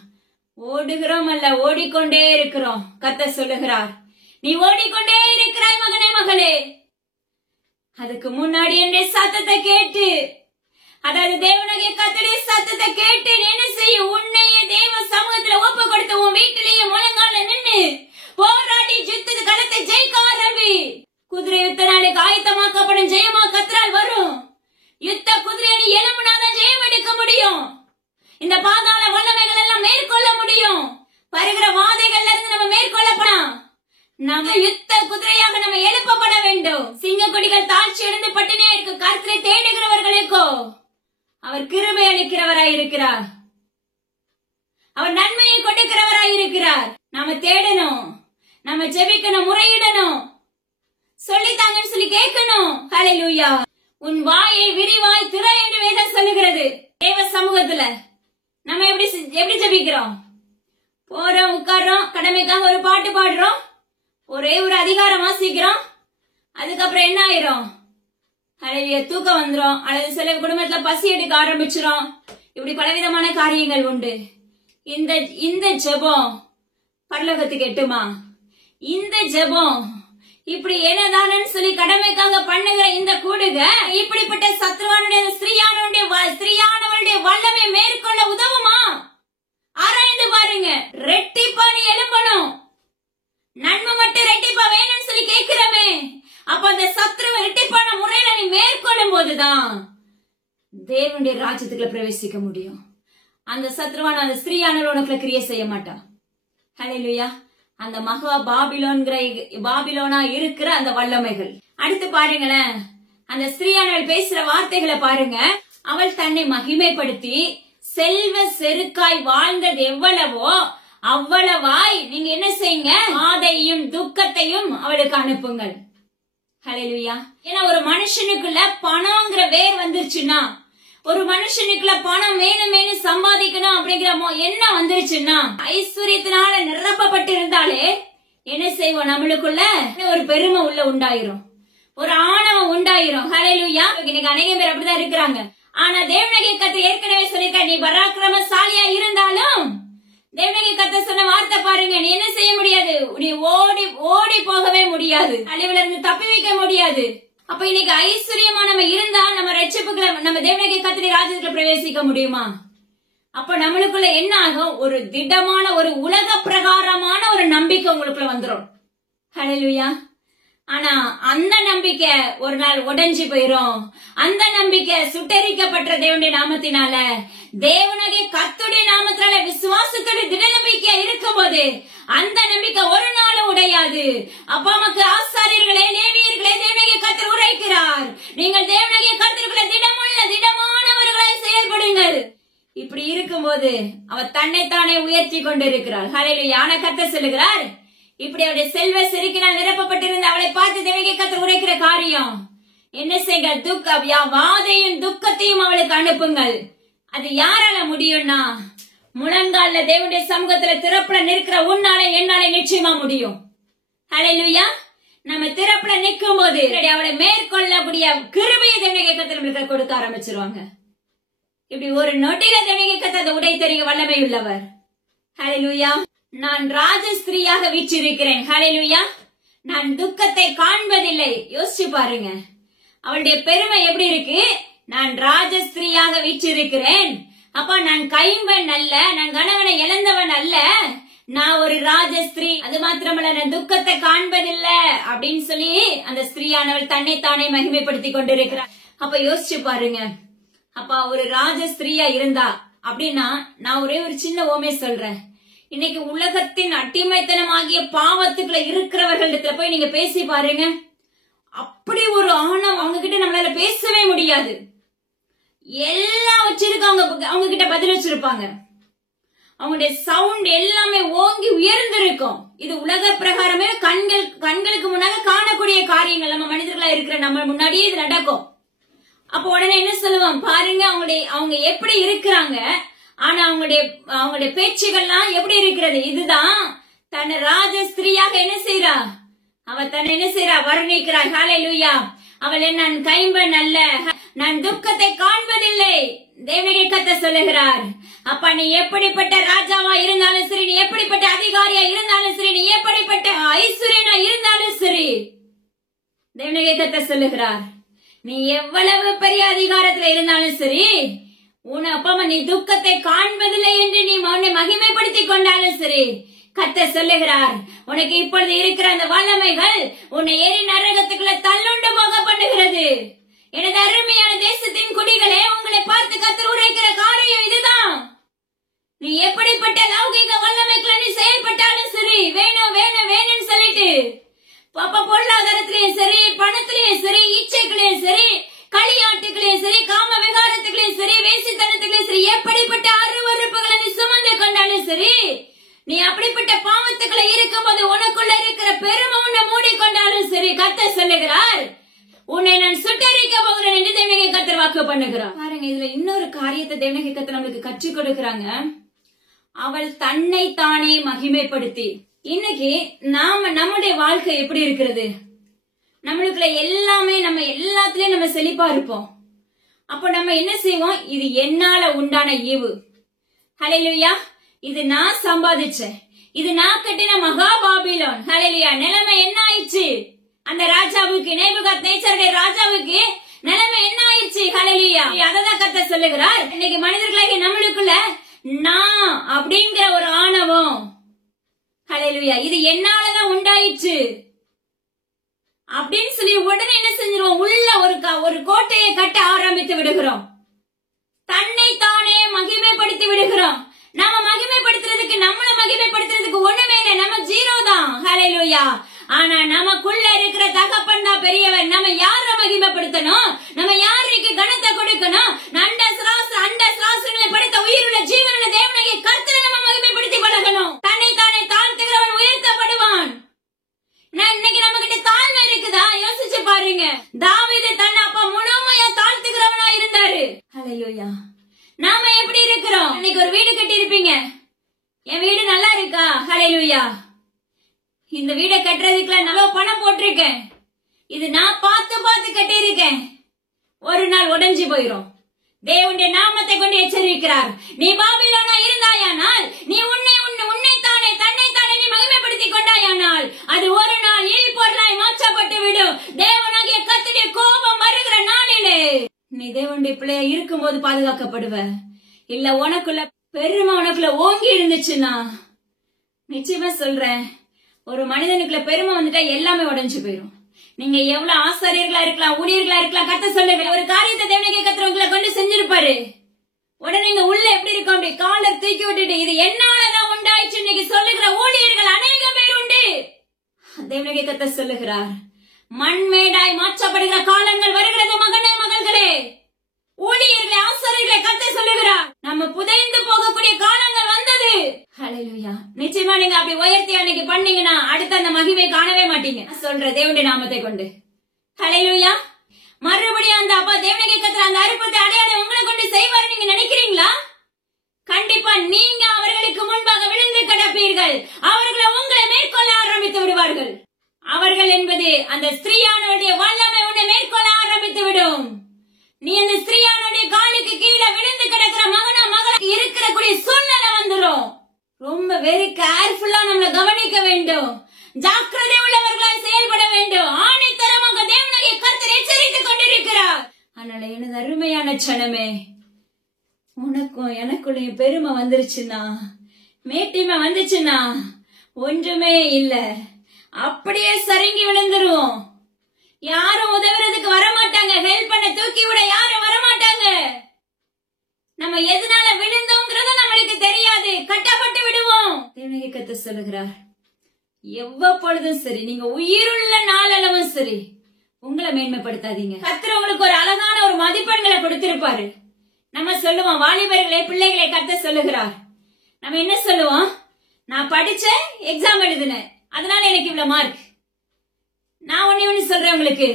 ஓடுகிறோம் அல்ல, ஓடிக்கொண்டே இருக்கிறோம். கர்த்தர் சொல்லுகிறார், நீ ஓடிக்கொண்டே இருக்கிறாய் மகனே மகளே. அதுக்கு முன்னாடி என்னுடைய சத்தத்தை கேட்டு, அதாவது தேவனாகிய கர்த்தருடைய சத்தத்தை கேட்டு என்ன செய்யும்? உன்னையே தேவ சமூகத்துல ஒப்பு கொடுத்து உன் வீட்டிலேயே முழங்கால நின்று போராடி யுத்த களத்தை ஜெயிக்க ஆரம்பி. குதிரை யுத்த நாளுக்கு ஆயத்தமாக்கப்படும் ஜெயமா கர்த்தரால் வரும். யுத்த குதிரை எழும்புனாதான் ஜெயம் எடுக்க முடியும். இந்த பாதாள வல்லமைகள் எல்லாம் மேற்கொள்ள முடியும். வருகிற வாதைகள்ல இருந்து நம்ம மேற்கொள்ளப்படலாம். நம்ம யுத்த குதிரையாக நம்ம எழுப்பப்பட வேண்டும். சிங்க கொடிகள் தாழ்ச்சி எழுந்து பட்டினியா இருக்கு. கர்த்தரை தேடுகிறவர்களுக்கோ அவர் கிருபை அளிக்கிறவராய் இருக்கிறார். அவர் நன்மையை கொடுக்கிறவராய் இருக்கிறார். நாம தேடணும், நம்ம ஜெபிக்கணும், முறையிடணும், சொல்லித்தாங்கன்னு சொல்லி கேட்கணும். ஹல்லேலூயா. உன் வாயை விரிவாய் திற என்று வேதம் சொல்லுகிறது. தேவ சமூகத்துல நம்ம எப்படி ஜெபிக்கிறோம்? போறோம், உட்கார்றோம், கடமைக்காக ஒரு பாட்டு பாடுறோம், ஒரே ஒரு அதிகாரம் வாசிக்கிறோம், அதுக்கப்புறம் என்ன ஆயிரும்? ஹல்லேலூயா, தூக்கம் வந்துரும், அல்லது சில குடும்பத்துல பசி எடுக்க ஆரம்பிச்சிரும். இப்படி பலவிதமான காரியங்கள் உண்டு. இந்த ஜெபம் பரலோகத்துக்கு எட்டுமா? இந்த ஜெபம் இப்படி என்னதானு சொல்லி கடமைக்காக பண்ணுகிற இந்த கூடுக இப்படிப்பட்ட சத்ருவானுடைய ஸ்திரீயானவருடைய வல்லமை மேற்கொள்ள உதவுமா? ஆராய்ந்து பாருங்க. ரெட்டிப்பா நீ எழும்பணும். நன்மை மட்டும் ரெட்டிப்பா வரும்போதுதான் தேவனுடைய ராஜ்யத்துக்குள்ள பிரவேசிக்க முடியும். அந்த சத்ருவான அந்த ஸ்திரீயானவர் உனக்குள்ள கிரியை செய்ய மாட்டான். ஹல்லேலூயா. அந்த மகா பாபிலோனா இருக்கிற அந்த வல்லமைகள். அடுத்து பாருங்களேன், அந்த ஸ்திரீயானவள் பேசுற வார்த்தைகளை பாருங்க. அவள் தன்னை மகிமைப்படுத்தி செல்வ செருக்காய் வாழ்ந்தது எவ்வளவோ அவ்வளவாய் நீங்க என்ன செய்யுங்க, ஆதையும் துக்கத்தையும் அவளுக்கு அனுப்புங்கள். ஹல்லேலூயா. ஏன்னா ஒரு மனுஷனுக்குள்ள பணம்ங்கிற வேர் வந்துருச்சுன்னா, ஒரு மனுஷனுக்குள்ள பணம் வேணும் வேணும் சம்பாதிக்கணும் அப்படிங்கிற என்ன வந்துருச்சுன்னா, ஐஸ்வர்யத்தினால நிரப்பப்பட்டு இருந்தாலே என்ன செய்வோம், நம்மளுக்குள்ள ஒரு பெருமை உள்ள உண்டாயிரும், ஒரு ஆணவம் உண்டாயிரும். ஹல்லேலூயா. இன்னைக்கு அநேக பேர் அப்படிதான் இருக்கிறாங்க. ஆனா தேவனுடைய கர்த்தர் ஏற்கனவே சொல்லிருக்க, நீ பராக்கிரமசாலியா இருந்தாலும் தேவனுடைய கர்த்தர் சொன்ன வார்த்தை பாருங்க, நீ என்ன செய்ய முடியாது, நீ ஓடி ஓடி போகவே முடியாது, அழிவுல இருந்து தப்பி வைக்க முடியாது. அப்ப இன்னைக்கு ஐஸ்வர்யமா நம்ம இருந்தா நம்ம ரட்சிப்புக்குள்ள நம்ம தேவனுடைய கர்த்தருடைய ராஜ்யத்துல பிரவேசிக்க முடியுமா? அப்ப நம்மளுக்குள்ள என்ன ஆகும், ஒரு திடமான ஒரு உலக பிரகாரமான ஒரு நம்பிக்கை உங்களுக்குள்ள வந்துடும். ஹல்லேலூயா. ஆனா அந்த நம்பிக்கை ஒரு நாள் உடைஞ்சு போயிரும். அந்த நம்பிக்கை சுட்டரிக்கப்பட்ட தேவனுடைய நாமத்தினால, தேவனுடைய கர்த்தருடைய நாமத்தினால விசுவாசத்தோட திட நம்பிக்கையா இருக்கும் போது அந்த நம்பிக்கை ஒரு நாளும் உடையாது. அப்பா நமக்கு ஆசாரியர்களே, லேவியர்களே, தேவனுடைய கர்த்தர் உரைக்கிறார், நீங்கள் தேவனுடைய கர்த்தருக்குள்ள திடமானவர்களாய் செயல்படுங்கள். இப்படி இருக்கும்போது அவர் தன்னைத்தானே உயர்த்தி கொண்டிருக்கிறார். ஹல்லேலூயா. ஆனா கர்த்தர் சொல்லுகிறார், இப்படி அவருடைய செல்வ செருக்கினால் நிரப்பப்பட்டிருந்த அவளை பார்த்து தேவனுடைய கர்த்தர் உரைக்கிற காரியம் என்ன செய்யுங்க, வாதையும் துக்கத்தையும் அவளுக்கு அனுப்புங்கள். அது யாரால முடியும்னா, முழங்கால தேவனுடைய சமூகத்துல திறப்புல நிற்கிற உன்னால என்னால நிச்சயமா முடியும். ஹல்லேலூயா. நம்ம திறப்புல நிற்கும் போது அவளை மேற்கொள்ளக்கூடிய கிருபையை தேவனுடைய கர்த்தர் நம்மளுக்கு கொடுக்க ஆரம்பிச்சிருவாங்க. இப்படி ஒரு நொட்டில தேவனுடைய கர்த்தர் உடை தெரிய வல்லமை உள்ளவர். ஹல்லேலூயா. நான் ராஜஸ்திரியாக வீற்றிருக்கிறேன். ஹல்லேலூயா. நான் துக்கத்தை காண்பதில்லை. யோசிச்சு பாருங்க, அவளுடைய பெருமை எப்படி இருக்கு. நான் ராஜஸ்திரியாக வீற்றிருக்கிறேன். அப்ப நான் கைம்பெண் அல்ல, நான் கணவனை இழந்தவன் அல்ல, நான் ஒரு ராஜஸ்திரீ. அது மாத்திரமல்ல, நான் துக்கத்தை காண்பதில்லை அப்படின்னு சொல்லி அந்த ஸ்திரீயானவள் தன்னைத்தானே மகிமைப்படுத்தி கொண்டிருக்கிறார். அப்ப யோசிச்சு பாருங்க, அப்ப ஒரு ராஜஸ்திரியா இருந்தா அப்படின்னா, நான் ஒரே ஒரு சின்ன ஓமே சொல்றேன். இன்னைக்கு உலகத்தின் அடிமைத்தனமாகிய பாவத்துக்குள்ள இருக்கிறவர்களிடத்துல போய் நீங்க பேசி பாருங்க, அப்படி ஒரு ஆணவம் அவங்க கிட்ட நம்மளால பேசவே முடியாது. எல்லாம் வச்சிருக்காங்க, அவங்க கிட்ட பதில் வச்சிருப்பாங்க. அவங்களுடைய சவுண்ட் எல்லாமே ஓங்கி உயர்ந்திருக்கும். இது உலக பிரகாரமே கண்களுக்கு முன்னாக காணக்கூடிய காரியங்கள். நம்ம மனிதர்களா இருக்கிற நம்ம முன்னாடியே இது நடக்கும். அப்ப உடனே என்ன சொல்லுவோம் பாருங்க, அவங்க எப்படி இருக்கிறாங்க, ஆனா அவங்களுடைய பேச்சுகள்லாம் எப்படி இருக்கிறது. இதுதான் தன்னை ராஜஸ்திரியாக என்ன செய்யறா, அவ தன்னை என்ன செய்யறா, வர்ணிக்கிறாள். ஹல்லேலூயா. அவள் நான் கைம்பெண் அல்ல, நான் துக்கத்தை காண்பதில்லை. தேவனுடைய கர்த்தர் சொல்லுகிறார். அப்ப நீ எப்படிப்பட்ட ராஜாவா இருந்தாலும் சரி, நீ எப்படிப்பட்ட அதிகாரியா இருந்தாலும் சரி, நீ எப்படிப்பட்ட ஐஸ்வர்யனா இருந்தாலும் சரி, தேவனுடைய கர்த்தர் சொல்லுகிறார், நீ எவ்வளவு பெரிய அதிகாரத்துல இருந்தாலும் சரி, அப்பா நீ துக்கத்தை காண்பதில்லை என்று நீ உன்னை மகிமைப்படுத்திக் கொண்டாலும் சரி, கர்த்தர் சொல்லுகிறார், உனக்கு இப்பொழுது இருக்கிற அந்த வல்லமைகள் உன்னை எரி நரகத்துக்குள்ள தள்ளுண்டு போக பண்ணுகிறது. எனது அருமையான தேசத்தின் குடிகளே, உங்களை பார்த்து கர்த்தர் உரைக்கிற காரியம் இதுதான். நீ எப்படிப்பட்ட லௌகிக வல்லமைக்குள்ள நீ செயல்பட்டாலும் சரி, வேணும் வேணும் வேணும்னு சொல்லிட்டு பாப்பா பொருளாதாரத்திலையும் சரி, பணத்திலையும் சரி, இச்சைகளையும் சரி, களியாட்டுகளையும் சரி, காம விகாரத்துகளையும் சரி, வேசித்தனத்துகளையும் சரி, எப்படிப்பட்ட அருவருப்புகளை நீ சுமந்து கொண்டாலும் சரி, நீ அப்படிப்பட்ட பாவத்துக்களை இருக்கும் போது உனக்குள்ள இருக்கிற பெருமை உன்னை மூடிக்கொண்டாலும் சரி, கர்த்தர் சொல்லுகிறார், உன்னை நான் சுட்டரிக்க போகிறேன் என்று தேவனுடைய கர்த்தர் வாக்கு பண்ணுகிறார். பாருங்க, இதுல இன்னொரு காரியத்தை தேவனுடைய கர்த்தர் நம்மளுக்கு கற்றுக் கொடுக்கிறாங்க. அவள் தன்னை தானே மகிமைப்படுத்தி. இன்னைக்கு நம்முடைய வாழ்க்கை எப்படி இருக்கிறது, நம்மளுக்குள்ள எல்லாமே நம்ம எல்லாத்துலயும் நம்ம செழிப்பா இருப்போம். அப்ப நம்ம என்ன செய்வோம், இது என்னால உண்டான ஈவு. ஹல்லேலூயா. இது நான் சம்பாதிச்சேன், இது நான் கட்டின மகா பாபிலோன். ஹல்லேலூயா. நிலைமை என்ன ஆயிடுச்சு, அந்த ராஜாவுக்கு, நேபுகாத்நேச்சருடைய ராஜாவுக்கு நிலைமை என்ன ஆயிடுச்சு. ஹல்லேலூயா. அததான் கர்த்தர் சொல்லுகிறார், இன்னைக்கு மனிதர்களாகிய நம்மளுக்குள்ள நான் அப்படிங்கிற ஒரு ஆணவம், ஹல்லேலூயா, இது என்னாலதான் உண்டாயிடுச்சு அப்படின்னு சொல்லி உடனே என்ன செஞ்சிருவோம், உள்ள ஒரு கோட்டையை கட்ட ஆரம்பித்து விடுகிறோம். தன்னை தானே மகிமைப்படுத்தி விடுகிறோம். நம்ம மகிமைப்படுத்துறதுக்கு, நம்மள மகிமைப்படுத்துறதுக்கு ஒண்ணுமே இல்லை, நம்ம ஜீரோ தான். ஹல்லேலூயா. ஆனா நமக்குள்ள இருக்கிற தகப்பன் தான் பெரியவர். நம்ம யார மகிமைப்படுத்தணும், நம்ம யாருக்கு கனத்தை கொடுக்கணும், அண்ட சுராசுகளை படைத்த உயிருள்ள ஜீவனுள்ள தேவனாகிய கர்த்தரை நம்ம மகிமைப்படுத்தி பழகணும். தன்னை தானே தாழ்த்துகிறவன் உயர்த்தப்படுவான். இன்னைக்கு நம்ம கிட்ட தாழ்மை இருக்குதா? யோசிச்சு பாருங்க. தாவீது தன்னை அப்ப முழுமையா தாழ்த்துகிறவனா இருந்தாரு. ஹல்லேலூயா. நாம எப்படி இருக்கிறோம்? இன்னைக்கு ஒரு வீடு கட்டி இருப்பீங்க. என் வீடு நல்லா இருக்கா? ஹல்லேலூயா. இந்த வீடை கட்டுறதுக்குள்ள நல்ல பணம் போட்டிருக்கேன், இது நான் பார்த்து கட்டி இருக்கேன். ஒரு நாள் உடைஞ்சு போயிரும். தேவனுடைய நாமத்தை கொண்டு எச்சரிக்கிறார். நீ பாபிலோனா இருந்தாயானால், நீ உன்னைத்தானே தன்னைத்தானே நீ மகிமைப்படுத்திக் கொண்டாயானால், அது ஒரு நாள் இழிபொருளாய் மாற்றப்பட்டு விடும். தேவனாகிய கர்த்தருடைய கோபம் வருகிற நாளிலே நீ தேவனுடைய பிள்ளையா இருக்கும் போது பாதுகாக்கப்படுவ. இல்ல உனக்குள்ள பெருமை உனக்குள்ள ஓங்கி இருந்துச்சுன்னா, நிச்சயமா சொல்றேன், ஒரு மனிதனுக்குள்ள பெருமை வந்துட்டா எல்லாமே உடைஞ்சு போயிரும். நீங்க எவ்வளவு ஆசாரியர்களா இருக்கலாம், ஊழியர்களா இருக்கலாம், கத்த சொல்லுங்க, ஒரு காரியத்தை தேவனுக்கு கத்துறவங்களை கொண்டு செஞ்சிருப்பாரு. உடனே நீங்க உள்ள எப்படி இருக்கும், அப்படி காலர் தூக்கி விட்டுட்டு இது என்னாலதான் உண்டாயிடுச்சு இன்னைக்கு சொல்லுகிற ஊழியர்கள் அநேக பேர் உண்டு. தேவனுக்கு கத்த சொல்லுகிறார், மண்மேடாய் மாற்றப்படுகிற காலங்கள் வருகிறது மகனே மகள்களே. ஊழியர்களை ஆசாரியர்களை கத்த சொல்லுகிறார், நம்ம புதைந்து போகக்கூடிய காலங்கள் வந்தது. ஹல்லேலூயா. நிச்சயமா நீங்க அப்படி உயர்த்தி அன்னைக்கு பண்ணீங்கன்னா அடுத்த அந்த மகிமை காணவே மாட்டீங்க. சொல்ற தேவனுடைய நாமத்தை கொண்டு. ஹல்லேலூயா. மறுபடியும் அந்த அப்பா தேவனுக்கு கத்துற அந்த அற்புதத்தை அடையாளம் உங்களை கொண்டு செய்வார் நீங்க நினைக்கிறீங்களா? கண்டிப்பா நீங்க அவர்களுக்கு முன்பாக விழுந்து கிடப்பீர்கள். அவர்களை உங்களை மேற்கொள்ள ஆரம்பித்து விடுவார்கள். அவர்கள் என்பது அந்த ஸ்திரீயானுடைய வல்லமை உன்னை மேற்கொள்ள ஆரம்பித்து விடும். நீ அந்த ஸ்திரீயானுடைய காலுக்கு கீழே விழுந்து கிடக்கிற மகனா மகளா இருக்கிற கூடிய சூழ்நிலை வந்துடும். ரொம்ப வெரி கேர்ஃபுல்லா நம்மளை கவனிக்க வேண்டும். ஜாக்கிரதை உள்ளவர்களால் செயல்பட வேண்டும். ஆணித்தரமாக தேவனாகிய கர்த்தர் எச்சரித்துக் கொண்டிருக்கிறார். அதனால எனது அருமையான சனமே, உனக்கும் எனக்குள்ளேயும் பெருமை வந்துருச்சுன்னா, மேட்டிமை வந்துச்சுன்னா ஒன்றுமே இல்ல, அப்படியே சருங்கி விழுந்துருவோம். யாரும் உதவுறதுக்கு வரமாட்டாங்க, ஹெல்ப் பண்ண தூக்கி விட யாரும் வரமாட்டாங்க. நம்ம எதனால விழுந்தோங்கிறது நம்மளுக்கு தெரியாது, கட்டப்பட்டு விடுவோம். தேவனுக்கு கத்த சொல்லுகிறார், எவ்வப்பொழுதும் சரி, நீங்க உயிருள்ள நாளளவும் சரி, உங்களை மேன்மைப்படுத்தாதீங்க. கர்த்தர் உங்களுக்கு ஒரு அழகான ஒரு மதிப்பெண்களை கொடுத்திருப்பாரு. நம்ம சொல்லுவோம், வாலிபர்களே பிள்ளைகளை கர்த்தர் சொல்லுகிறார். நம்ம என்ன சொல்லுவோம், நான் படிச்ச எக்ஸாம் எழுதினேன், அதனால எனக்கு இவ்வளவு மார்க். நான் ஒண்ணு சொல்றேன் உங்களுக்கு,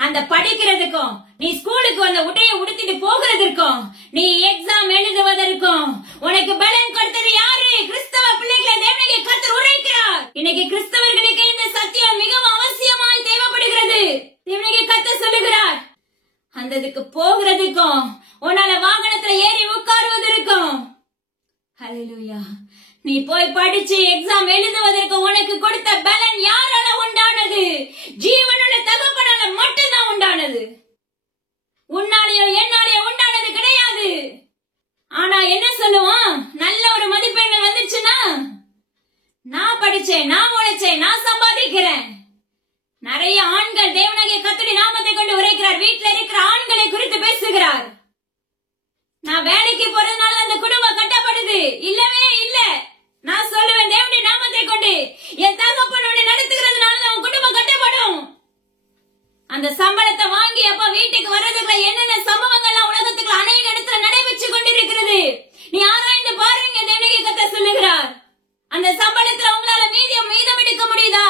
அந்த படிக்கிறதுக்கும் நீ ஸ்கூலுக்கு வந்த உடைய உடுத்திட்டு போகிறதுக்கும் நீ எக்ஸாம் எழுதுவதற்கும் உனக்கு பலன் கொடுத்தது யாரு? கிறிஸ்தவ பிள்ளைகளை தேவனாகிய கர்த்தர் உரைக்கிறார். இன்னைக்கு கிறிஸ்தவர்களுக்கு இந்த சத்தியம் மிகவும் அவசியமாய் தேவைப்படுகிறது. தேவனாகிய கர்த்தர் சொல்லுகிறார், அந்ததுக்கு போகிறதுக்கும் உன்னால வாகனத்துல ஏறி உட்காருவதற்கும். ஹல்லேலூயா. நீ போய் படிச்சு எக்ஸாம் எழுதுவதற்கு உனக்கு கொடுத்த பலன் யாரால உண்டானது? ஜீவனுள்ள தகப்பனால மட்டும்தான் உண்டானது. உன்னாலேயோ என்னாலேயோ உண்டானது கிடையாது. ஆனா என்ன சொல்லுவோம், நல்ல ஒரு மதிப்பெண்கள் வந்துச்சுன்னா, நான் படிச்சேன், நான் உழைச்சேன், நான் சம்பாதிக்கிறேன். நிறைய ஆண்கள் தேவனாகிய கர்த்தருடைய நாமத்தை கொண்டு உரைக்கிறார். வீட்டுல இருக்கிற ஆண்களை குறித்து பேசுகிறார். நான் வேலைக்கு போறதுனால அந்த குடும்பம் கட்டப்படுது, இல்லவே இல்ல. நான் சொல்லுவேன், தேவனுடைய நாமத்தை கொண்டு என் தகப்பனோட நடத்துகிறதுனால உன் குடும்பம் கட்டப்படும். அந்த சம்பளத்தை வாங்கி அப்ப வீட்டுக்கு வர்றதுக்குள்ள என்னென்ன சம்பவங்கள்லாம் உலகத்துக்கு அநேக இடத்துல நடைபெற்று கொண்டிருக்கிறது. நீ ஆராய்ந்து பாருங்க. தேவனாகிய கர்த்தர் சொல்லுகிறார், அந்த சம்பளத்துல உங்களால மீதம் எடுக்க முடியுதா?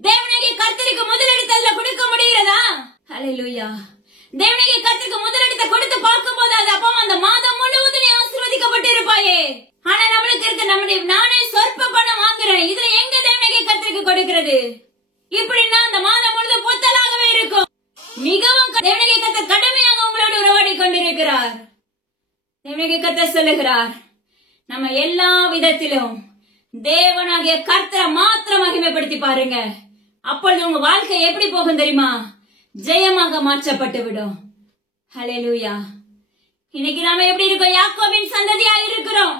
தேவனாகிய கர்த்தருக்கு முதலிடத்துல கொடுக்க முடிகிறதா? ஹல்லேலூயா. தேவனாகிய கர்த்தருக்கு முதலிடத்தை கொடுத்து பார்க்கும் போது அது அப்போ அந்த மாதம் முழுவதும் நீ ஆசீர்வதிக்கப்பட்டிருப்பாயே. ஆனா நம்மளுக்கு இருக்க நம்முடைய நானே சொற்ப பணம் வாங்குறேன், இதுல எங்க தேவனாகிய கர்த்தருக்கு கொடுக்கிறது? இப்படின்னா அந்த மாதம் முழுவதும் பொத்தலாகவே இருக்கும். மிகவும் தேவனாகிய கர்த்தர் கடுமையாக உங்களோடு உறவாடி கொண்டிருக்கிறார். தேவனாகிய கர்த்தர் சொல்லுகிறார், நம்ம எல்லா விதத்திலும் தேவனாகிய கர்த்தரை மாத்திரம் மகிமைப்படுத்தி பாருங்க. அப்பொழுது உங்க வாழ்க்கை எப்படி போகும் தெரியுமா? ஜெயமாக மாற்றப்பட்டு விடும். ஹல்லேலூயா. இன்னைக்கு நாம எப்படி இருக்கோம்? யாக்கோபின் சந்ததியா இருக்கிறோம்.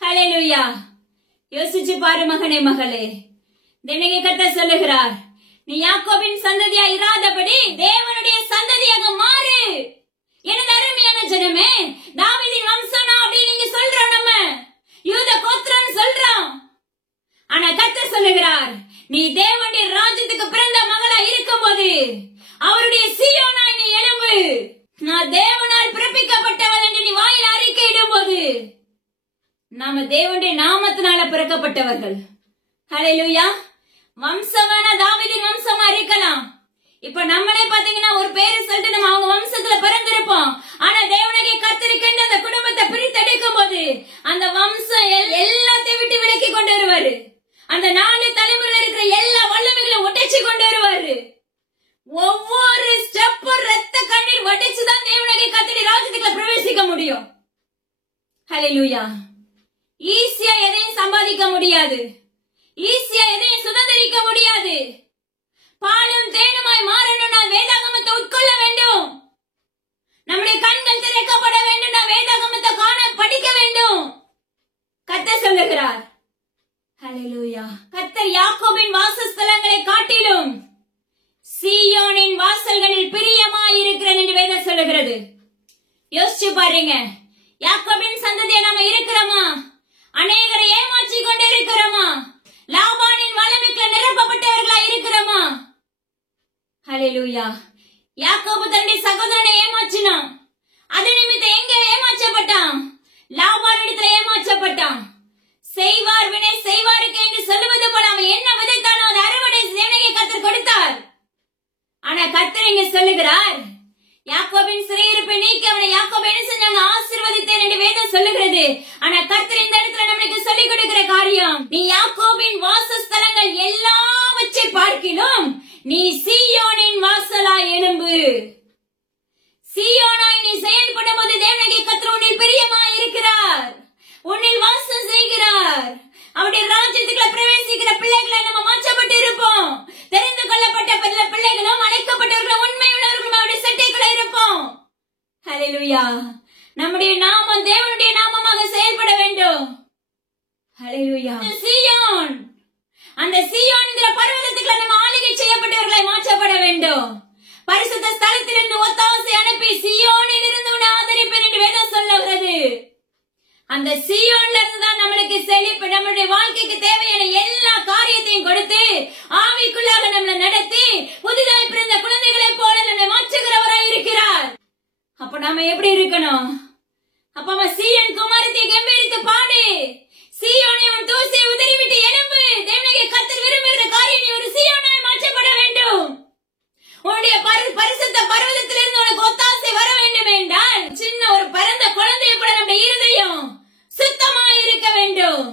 ஹல்லேலூயா. யோசிச்சு பாரு மகனே மகளே. தேவனாகிய கர்த்தர் சொல்லுகிறார், நீ யாக்கோபின் சந்ததியா இராதபடி தேவனுடைய சந்ததியாக மாறு. எனது அருமையான ஜனமே, தாவீதின் வம்சம் அப்படின்னு நீங்க சொல்றோம், நம்ம யூத கோத்திரம் சொல்றோம். ஆனா கர்த்தர் சொல்லுகிறார், நீ தேவனுடைய ராஜ்யத்துக்கு பிறந்த மகளா இருக்கும் போது அவருடைய சீயோனாய் நீ எழும்பு. நான் தேவனால் பிறப்பிக்கப்பட்டவள் என்று நீ வாயில் அறிக்கையிடும் போது நாம தேவனுடைய நாமத்தினால பிறக்கப்பட்டவர்கள். ஹல்லேலூயா. வம்சமான தாவீதின் வம்சமா இருக்கலாம். இப்ப நம்மளே பாத்தீங்கன்னா ஒரு பேரு சொல்லிட்டு நம்ம அவங்க வம்சத்துல பிறந்திருப்போம். ஆனா தேவனுடைய கர்த்தருக்கு அந்த குடும்பத்தை பிரித்தெடுக்கும் போது அந்த வம்சம் எல்லாத்தையும் விட்டு விலக்கி கொண்டு வருவாரு. அந்த 4 தலைமுறையில் இருக்கிற எல்லா வல்லமைகளையும் ஒட்டச்சு கொண்டு வருவாரு. ஒவ்வொரு ஸ்டெப்பும் ரத்த கண்ணீர் வடிச்சுதான் தேவனுடைய கர்த்தருடைய ராஜ்யத்துக்குள்ள பிரவேசிக்க முடியும். ஹல்லேலூயா. ஈஸியா எதையும் சம்பாதிக்க முடியாது, ஈஸியா எதையும் சுதந்திரிக்க முடியாது. பாலும் தேனுமாய் மாறணும்னா வேதாகமத்தை உட்கொள்ள வேண்டும். நம்முடைய கண்கள் திறக்கப்பட வேண்டும். வேதாகமத்தை காண படிக்க வேண்டும். கர்த்தர் சொல்லுகிறார். ஹல்லேலூயா. கர்த்தர் யாக்கோபின் வாசஸ்தலங்களை காட்டிலும் சீயோனின் வாசல்களில் பிரியமாய் இருக்கிறேன் என்று வேதம் சொல்லுகிறது. யோசிச்சு பாருங்க, யாக்கோபின் சந்ததியை நாம இருக்கிறோமா? அநேகரை ஏமாற்றி கொண்டு இருக்கிறோமா? லாபானின் வல்லமைக்கு நிரப்பப்பட்டவர்களா இருக்கிறோமா? ஹல்லேலூயா. யாக்கோபு தன்னுடைய சகோதரனை ஏமாற்றினான். அது நிமித்தம் எங்க ஏமாற்றப்பட்டான்? லாபானிடத்துல ஏமாற்றப்பட்டான். செய்வார் வினை செய்வாருக்கு என்று சொல்லுவது போல அவன் என்ன விதைத்தானோ அது அறுவடை தேவனுடைய கர்த்தர் கொடுத்தார். ஆனா கர்த்தர் இங்க சொல்லுகிறார், யாக்கோபின் சிறையிருப்பை நீக்கி அவனை யாக்கோபு என்ன செஞ்சாங்க? ஆசீர்வதித்தேன் என்று வேதம் சொல்லுகிறது. ஆனா கர்த்தர் இந்த இடத்துல நம்மளுக்கு சொல்லிக் கொடுக்கிற காரியம், நீ யாக்கோபின் வாசஸ்தலங்கள் எல்லாவற்றை பார்க்கிலும் நீ சீயோனின் வாசலாய் எழும்பு. சீயோனாய் நீ செயல்படும் போது தேவனுடைய கர்த்தர் உன்னில் பிரியமாய் இருக்கிறார், உன்னில் வாசம் செய்கிறார். அவருடைய ராஜ்யத்துக்குள்ள பிரவேசிக்கிற பிள்ளைகளை நம்ம மாற்றப்பட்டு இருப்போம். தெரிந்து கொள்ளப்பட்ட பிள்ளைகளும் அழைக்கப்பட்டவர்களும் உண்மை உள்ளவர்களும் அவருடைய சட்டைக்குள்ள இருப்போம். ஹல்லேலூயா. நம்முடைய நாமம் தேவனுடைய நாமமாக செயல்பட வேண்டும். ஹல்லேலூயா. சீயோன், அந்த சீயோன்ங்கிற பர்வதத்துக்குள்ள நம்ம ஆளுகை செய்யப்பட்டவர்களை மாற்றப்பட வேண்டும். பரிசுத்த ஸ்தலத்திலிருந்து ஒத்தாசை அனுப்பி சீயோனில் இருந்து உன்னை ஆதரிப்பேன் என்று வேதம் சொல்லுகிறது. அந்த சீயோன்ல இருந்து தான் நம்மளுக்கு செழிப்பு, நம்மளுடைய வாழ்க்கைக்கு தேவையான எல்லா காரியத்தையும் கொடுத்து ஆவிக்குள்ளாக நம்மளை நடத்தி புதிதாய் பிறந்த குழந்தைகளை போல நம்மை மாற்றுகிறவராய் இருக்கிறார். அப்ப நாம எப்படி இருக்கணும்? அப்ப சீயோன் குமாரத்தை கம்பீரித்து பாடு, சீயோனை உன் தூசியை உதறிவிட்டு எழும்பு. தேவனுடைய கர்த்தர் விரும்புகிற காரியம் நீ ஒரு சீயோனாய் மாற்றப்பட வேண்டும். உன்னுடைய பரிசுத்த பர்வதத்திலிருந்து உனக்கு ஒத்தாசை வர வேண்டும் என்றால் சின்ன ஒரு பிறந்த குழந்தைய கூட நம்முடைய இருதயம் சுத்தமாய் இருக்க வேண்டும்.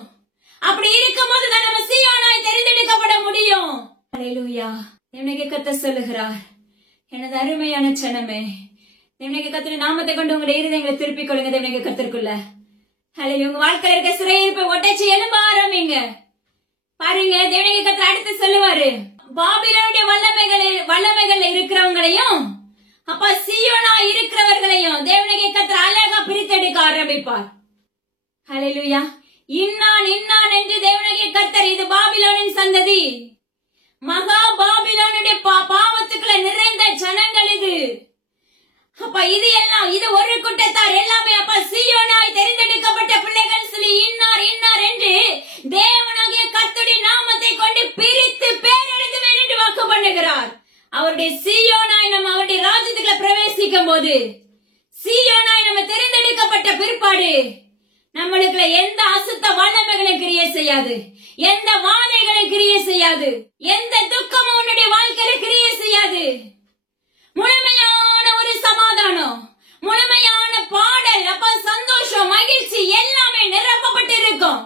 அப்படி இருக்கும் போது தான் நம்ம சீயோனாய் தெரிந்தெடுக்கப்பட முடியும். ஹல்லேலூயா. தேவனுடைய கர்த்தர் சொல்லுகிறார், எனது அருமையான ஜனமே, தேவனுடைய கர்த்தருடைய நாமத்தை கொண்டு உங்களுடைய இருதயங்களை திருப்பிக் கொள்ளுங்க தேவனுடைய கர்த்தருக்குள்ள. ஹல்லேலூயா. உங்க வாழ்க்கையில இருக்க சிறையிருப்பை ஒட்டச்சு எழும்ப ஆரம்பிங்க. பாருங்க, தேவனுடைய கர்த்தர் அடுத்து சொல்லுவாரு, பாபிலோனுடைய வல்லமைகள் இருக்கிறவங்களையும் அப்ப சீயோனா இருக்கிறவர்களையும் தேவனுடைய கர்த்தர் அழகா பிரித்தெடுக்க ஆரம்பிப்பார். ஹல்லேலூயா. இன்னான் இன்னான் என்று தேவனுடைய கர்த்தர், இது பாபிலோனின் சந்ததி, மகா பாபிலோனுடைய பாவத்துக்குள்ள நிறைந்த ஜனங்கள் இது. அப்ப இது எல்லாம் இது ஒரு கூட்டத்தார் எல்லாமே அப்ப சீயோனாய் தெரிந்தெடுக்கப்பட்ட பிள்ளைகள் சொல்லி இன்னார் இன்னார் என்று தேவனாகிய கர்த்தருடைய நாமத்தை கொண்டு பிரித்து பேரெழுதுவேன் என்று வாக்கு பண்ணுகிறார். அவருடைய சீயோனாய் நம்ம அவருடைய ராஜ்யத்துக்குள்ள பிரவேசிக்கும் போது, சீயோனாய் நம்ம தெரிந்தெடுக்கப்பட்ட பிற்பாடு நம்மளுக்குள்ள எந்த அசுத்த வல்லமைகளும் கிரியை செய்யாது, எந்த வாதைகளும் கிரியை செய்யாது, எந்த துக்கமும் உன்னுடைய வாழ்க்கையில கிரியை செய்யாது. முழுமையான ஒரு சமாதானம், முழுமையான பாடல், அப்ப சந்தோஷம், மகிழ்ச்சி எல்லாமே நிரப்பப்பட்டு இருக்கும்.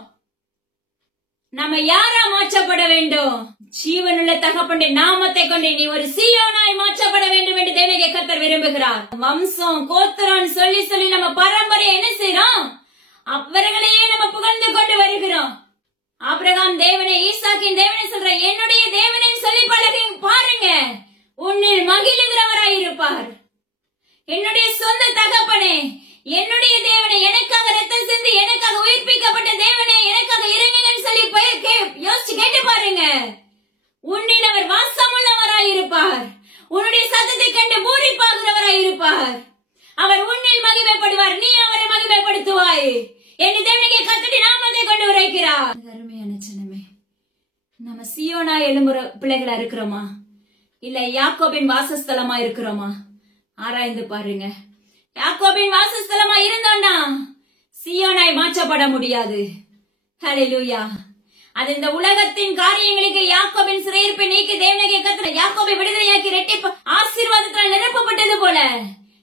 நம்ம யாரா மாற்றப்பட வேண்டும்? ஜீவனுள்ள தகப்பனுடைய நாமத்தை கொண்டு நீ ஒரு சீயோனாய் மாற்றப்பட வேண்டும் என்று தேவனுடைய கர்த்தர் விரும்புகிறார். வம்சம் கோத்திரம் சொல்லி சொல்லி நம்ம பரம்பரை என்ன செய்யறோம்? அவர்களையே நம்ம புகழ்ந்து கொண்டு வருகிறோம். ஆபிரகாம் தேவனை, ஈசாக்கின் தேவனை சொல்ற என்னுடைய தேவனை சொல்லி பழகி பாருங்க, உன்னில் மகிழுகிறவராய் இருப்பார். என்னுடைய சொந்த தகப்பனே, என்னுடைய தேவனை, எனக்காக ரத்தம் சிந்தி எனக்காக உயிர்ப்பிக்கப்பட்ட தேவனை, எனக்காக இறங்குங்கன்னு சொல்லி யோசிச்சு கேட்டு பாருங்க. உன்னில் அவர் வாசமுள்ளவர் இருப்பார். அவர் உன்னில் மகிமைப்படுவார், நீ அவரை மகிமைப்படுத்துவாய் என்று தேவனுடைய கர்த்தருடைய நாமத்தை கொண்டு உரைக்கிறார். அருமையான ஜனமே, நம்ம சீயோனா எழும்புற பிள்ளைகளா இருக்கிறோமா, இல்ல யாக்கோபின் வாசஸ்தலமா இருக்கிறோமா? ஆராய்ந்து பாருங்க. யாக்கோபின் வாசஸ்தலமா இருந்தோம்னா சீயோனாய் மாற்றப்பட முடியாது. ஹல்லேலூயா. அது இந்த உலகத்தின் காரியங்களுக்கு யாக்கோபின் சிறையிருப்பை நீக்கி தேவனுடைய கர்த்தர் யாக்கோபை விடுதலையாக்கி இரட்டிப்பு ஆசீர்வாதத்தால் நிரப்பப்பட்டது போல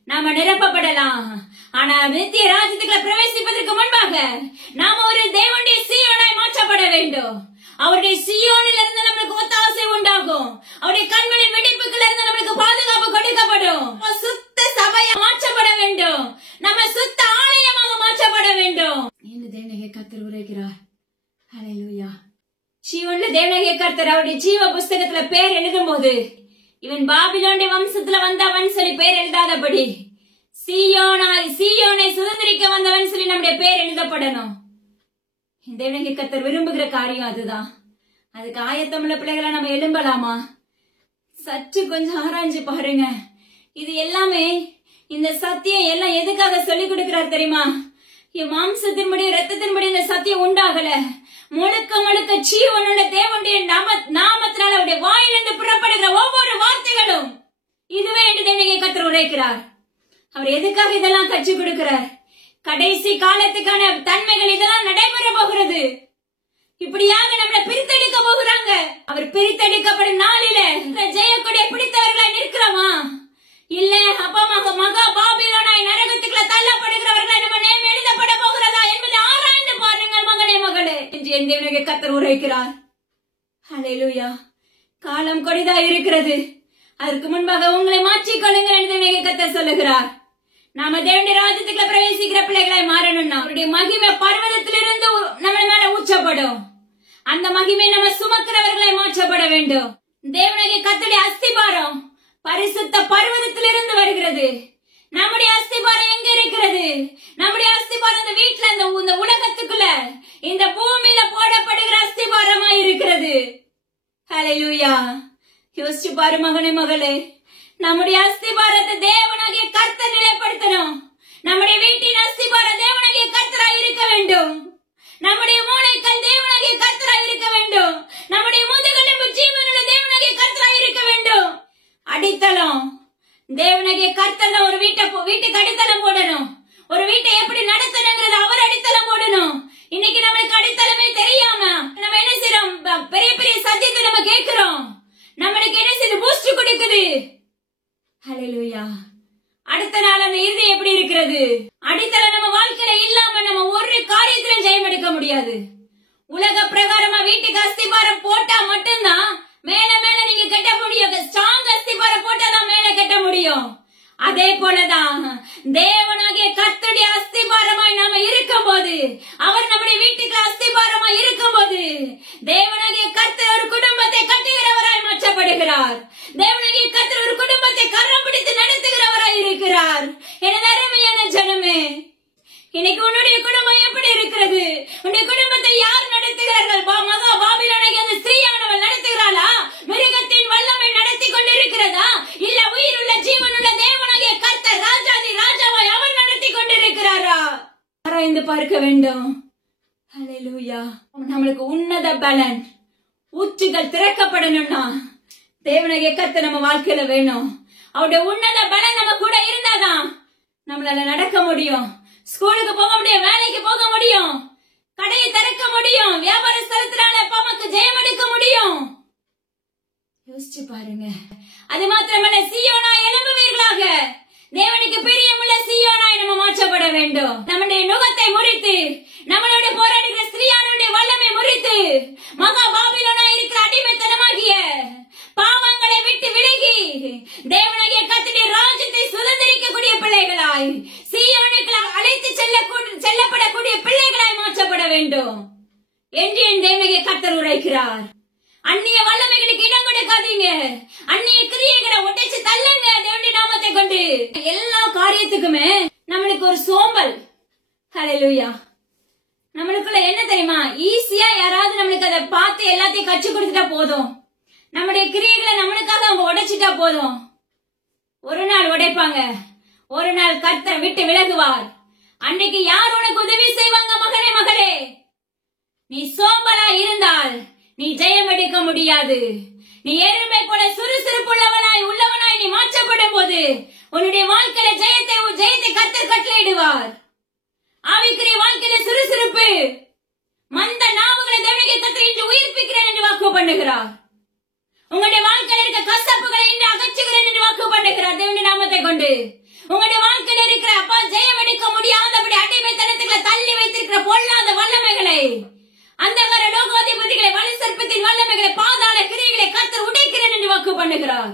நாம நிரப்பப்படலாம். ஆனா நித்திய ராஜ்யத்துக்குள்ள பிரவேசிப்பதற்கு முன்பாக நாம ஒரு தேவனுடைய சீயோனாய் மாற்றப்பட வேண்டும். அவருடைய சீயோனில் இருந்து நம்மளுக்கு ஒத்தாசை உண்டாகும். அவருடைய கண்களின் வெடிப்புகள் இருந்து நம்மளுக்கு பாதுகாப்பு கொடுக்கப்படும். சுத்த சபையா மாற்றப்பட வேண்டும். நம்ம சுத்த ஆலயமாக மாற்றப்பட வேண்டும் என்று தேவனுடைய கர்த்தர் உரைக்கிறார். ஹல்லேலூயா. ஜீவனுள்ள தேவனுடைய கர்த்தர் அவருடைய ஜீவ புஸ்தகத்துல பேர் எழுதும் போது இவன் பாபிலோனுடைய வம்சத்துல வந்தவன் சொல்லி பேர் எழுதாதபடி சீயோனை சுதந்திரிக்க வந்தவன் சொல்லி நம்முடைய பேர் எழுதப்படணும். தேவனுடைய கர்த்தர் விரும்புகிற காரியம் அதுதான். அதுக்கு ஆயத்தமுள்ள பிள்ளைகளை நம்ம எழும்பலாமா? சற்று கொஞ்சம் ஆராய்ஞ்சு பாருங்க. இது எல்லாமே இந்த சத்தியம் எல்லாம் எதுக்காக சொல்லிக் கொடுக்கிறார் தெரியுமா? மாம்சத்தின்படி ரத்தத்தின்படி இந்த சத்தியம் உண்டாகல. முழுக்க முழுக்க ஜீவனுள்ள தேவனுடைய நாமத்தினால் அவருடைய வாயிலிருந்து புறப்படுகிற ஒவ்வொரு வார்த்தைகளும் இதுவே என்று தேவனுடைய கர்த்தர் உரைக்கிறார். அவர் எதுக்காக இதெல்லாம் கற்றுக் கொடுக்கிறார்? கடைசி காலத்துக்கான தன்மைகள் இதெல்லாம் நடைபெற போகிறது. இப்படியாக நம்மளை பிரித்தெடுக்க போகிறாங்க. அவர் பிரித்தெடுக்கப்படும் நாளில ஜெயக்கொடியை பிடித்தவர்களாய் நிற்கிறோமா? இல்ல அப்பமாக மகா பாபிலோனாய் நரகத்துக்குள்ள தள்ளப்படுகிறவர்களாய் நம்ம நேம் எழுதப்பட போகிறதா என்பதை ஆராய்ந்து பாருங்கள் மகனே மகளே என்று என் தேவனுடைய கர்த்தர் உரைக்கிறார். ஹல்லேலூயா. காலம் கொடிதா இருக்கிறது. அதற்கு முன்பாக உங்களை மாற்றிக்கொள்ளுங்கள் என்று தேவனுடைய கர்த்தர் சொல்லுகிறார். நாம தேவனுடைய ராஜ்யத்துக்குள்ள பிரவேசிக்கிற பிள்ளைகளாய் மாறணும்னா அவருடைய மகிமை பர்வதத்திலிருந்து நம்ம மேல ஊற்றப்படும். அந்த மகிமை நம்ம சுமக்கிறவர்களாய் மாற்றப்பட வேண்டும். தேவனுடைய கர்த்தருடைய அஸ்திபாரம் பரிசுத்த பர்வதத்திலிருந்து வருகிறது. நம்முடைய அஸ்திபாரம் எங்க இருக்கிறது? நம்முடைய அஸ்திபாரம் இந்த வீட்டுல இந்த உலகத்துக்குள்ள இந்த பூமியில போடப்படுகிற அஸ்திபாரமா இருக்கிறது. ஹல்லேலூயா. யோசிச்சு பாரு மகனே மகளே, நம்முடைய அஸ்திபாரத்தை தேவனாகிய கர்த்தர் நிலைப்படுத்தணும். நம்முடைய வீட்டின் அஸ்திபாரம் தேவனாகிய கர்த்தராய் இருக்க வேண்டும். நம்முடைய மூளைக்கல் தேவனாகிய கர்த்தராய் இருக்க வேண்டும். நம்முடைய முதுகெலும்பு ஜீவனுள்ள தேவனாகிய கர்த்தராய் இருக்க வேண்டும். அடித்தளம் தேவனாகிய கர்த்தர் ஒரு வீட்டுக்கு அடித்தளம் போடணும். ஒரு வீட்டை எப்படி நடத்தணுங்கிறத அவர் அடித்தளம் போடணும். இன்னைக்கு நம்மளுக்கு அடித்தளமே தெரியாம நம்ம என்ன செய்யறோம்? பெரிய பெரிய சத்தியத்தை நம்ம கேட்கிறோம். நம்மளுக்கு என்ன செய்யுது? பூஸ்ட் கொடுக்குது. ஹல்லேலூயா. அடுத்த நாள் அந்த இருதயம் எப்படி இருக்கிறது? அடித்தளம் நம்ம வாழ்க்கையில இல்லாம நம்ம ஒரு காரியத்திலும் ஜெயம் எடுக்க முடியாது. உலக பிரகாரமா வீட்டுக்கு அஸ்திபாரம் போட்டா மட்டும்தான் மேல மேல நீங்க கட்ட முடியும். ஸ்ட்ராங் அஸ்திபாரம் போட்டாதான் மேல கட்ட முடியும். அதே போலதான் தேவனாகிய கர்த்தருடைய அஸ்திபாரமாய் நாம இருக்கும் போது, அவர் நம்முடைய வீட்டுக்கு அஸ்திபாரமாய் இருக்கும் போது, தேவனாகிய கர்த்தர் ஒரு குடும்பத்தை கட்டுகிறவராய் மாற்றப்படுகிறார். தேவனாகிய கர்த்தர் ஒரு குடும்பத்தை கரம் பிடித்து நடத்துகிறவராய் இருக்கிறார். எனது அருமையான ஜனமே, இன்னைக்கு உன்னுடைய குடும்பம் எப்படி இருக்கிறது? உன்னுடைய குடும்பத்தை யார் நடத்துகிறார்கள்? மகா பாபிலோனாகிய அந்த ஸ்திரீயானவள் நடத்துகிறாளா? மிருகத்தின் வல்லமை நடத்தி கொண்டிருக்கிறதா? இல்ல உயிருள்ள ஜீவனுள்ள தேவனாகிய கர்த்தர் ராஜாதி ராஜாவாய் அவர் நடத்தி கொண்டிருக்கிறாரா? ஆராய்ந்து பார்க்க வேண்டும். ஹல்லேலூயா. நம்மளுக்கு உன்னத பலன் ஊற்றுகள் திறக்கப்படணும்னா தேவனாகிய கர்த்தர் நம்ம வாழ்க்கையில வேணும். அவருடைய உன்னத பலன் நம்ம கூட இருந்தாதான் நம்மளால நடக்க முடியும். ஸ்கூலுக்கு போக முடியும், வேலைக்கு போக முடியும், கடையை திறக்க முடியும், வியாபார ஸ்தலத்தினால நமக்கு ஜெயம் எடுக்க முடியும். யோசிச்சு பாருங்க. அது மாத்திரமல்ல, சீயோனா எழும்புவீர்களாக. தேவனுக்கு பிரியமுள்ள சீயோனாய் நம்ம மாற்றப்பட வேண்டும். நம்முடைய நுகத்தை முறித்து, நம்மளோட போராடுகிற ஸ்திரீயானுடைய வல்லமை முறித்து, மகா பாபிலோனாய் இருக்கிற அடிமைத்தனமாகிய பாவங்களை விட்டு விலகி தேவனாகிய கர்த்தருடைய ராஜ்யத்தை சுதந்திரிக்கக்கூடிய பிள்ளைகளாய், சீயோனுக்கு அழைத்து செல்லப்படக்கூடிய பிள்ளைகளாய் மாற்றப்பட வேண்டும் என்று என் தேவனாகிய கர்த்தர் உரைக்கிறார். அந்நிய வல்லமைகளுக்கு இடம் கொடுக்காதீங்க. அந்நிய கிரியைகளை உடைச்சு தள்ளுங்க தேவனுடைய நாமத்தை கொண்டு. எல்லா காரியத்துக்குமே நம்மளுக்கு ஒரு சோம்பல். ஹல்லேலூயா. நம்மளுக்குள்ள என்ன தெரியுமா? ஈஸியா யாராவது நம்மளுக்கு அதை பார்த்து எல்லாத்தையும் கற்றுக் கொடுத்துட்டா போதும். நம்முடைய கிரியைகளை நம்மளுக்காக அவங்க உடைச்சிட்டா போதும். ஒரு நாள் உடைப்பாங்க, ஒரு நாள் கர்த்தர் விட்டு விலகுவார். அன்னைக்கு யார் உனக்கு உதவி செய்வாங்க? மகனே, மகளே, நீ சோம்பலா இருந்தால் நீ ஜெயம் எடுக்க முடியாது. நீ எருமை போல சுறுசுறுப்புள்ளவனாய் உள்ளவனாய் நீ மாற்றப்படும் போது உன்னுடைய வாழ்க்கையில ஜெயத்தை கர்த்தர் கட்டளையிடுவார். ஆவிக்குரிய வாழ்க்கையில சுறுசுறுப்பு, மந்த நாவுகளை தேவனுடைய கர்த்தர் இன்று உயிர்ப்பிக்கிறேன் என்று வாக்கு பண்ணுகிறார். உங்களுடைய வாழ்க்கையில இருக்க கசப்புகளை இன்று அகற்றுகிறேன் என்று வாக்கு பண்ணுகிறார் தேவனுடைய நாமத்தை கொண்டு. உங்களுடைய வாழ்க்கையில இருக்கிற அப்பா ஜெயம் எடுக்க முடியாதபடி அடிமைத்தனத்துக்குள்ள தள்ளி வைத்திருக்கிற பொல்லாத வல்லமைகளை, அந்த லோகாதிபதிகளை, வலி சர்ப்பத்தின் வல்லமைகளை, பாதாள கிரியைகளை கர்த்தர் உடைக்கிறேன் என்று வாக்கு பண்ணுகிறார்.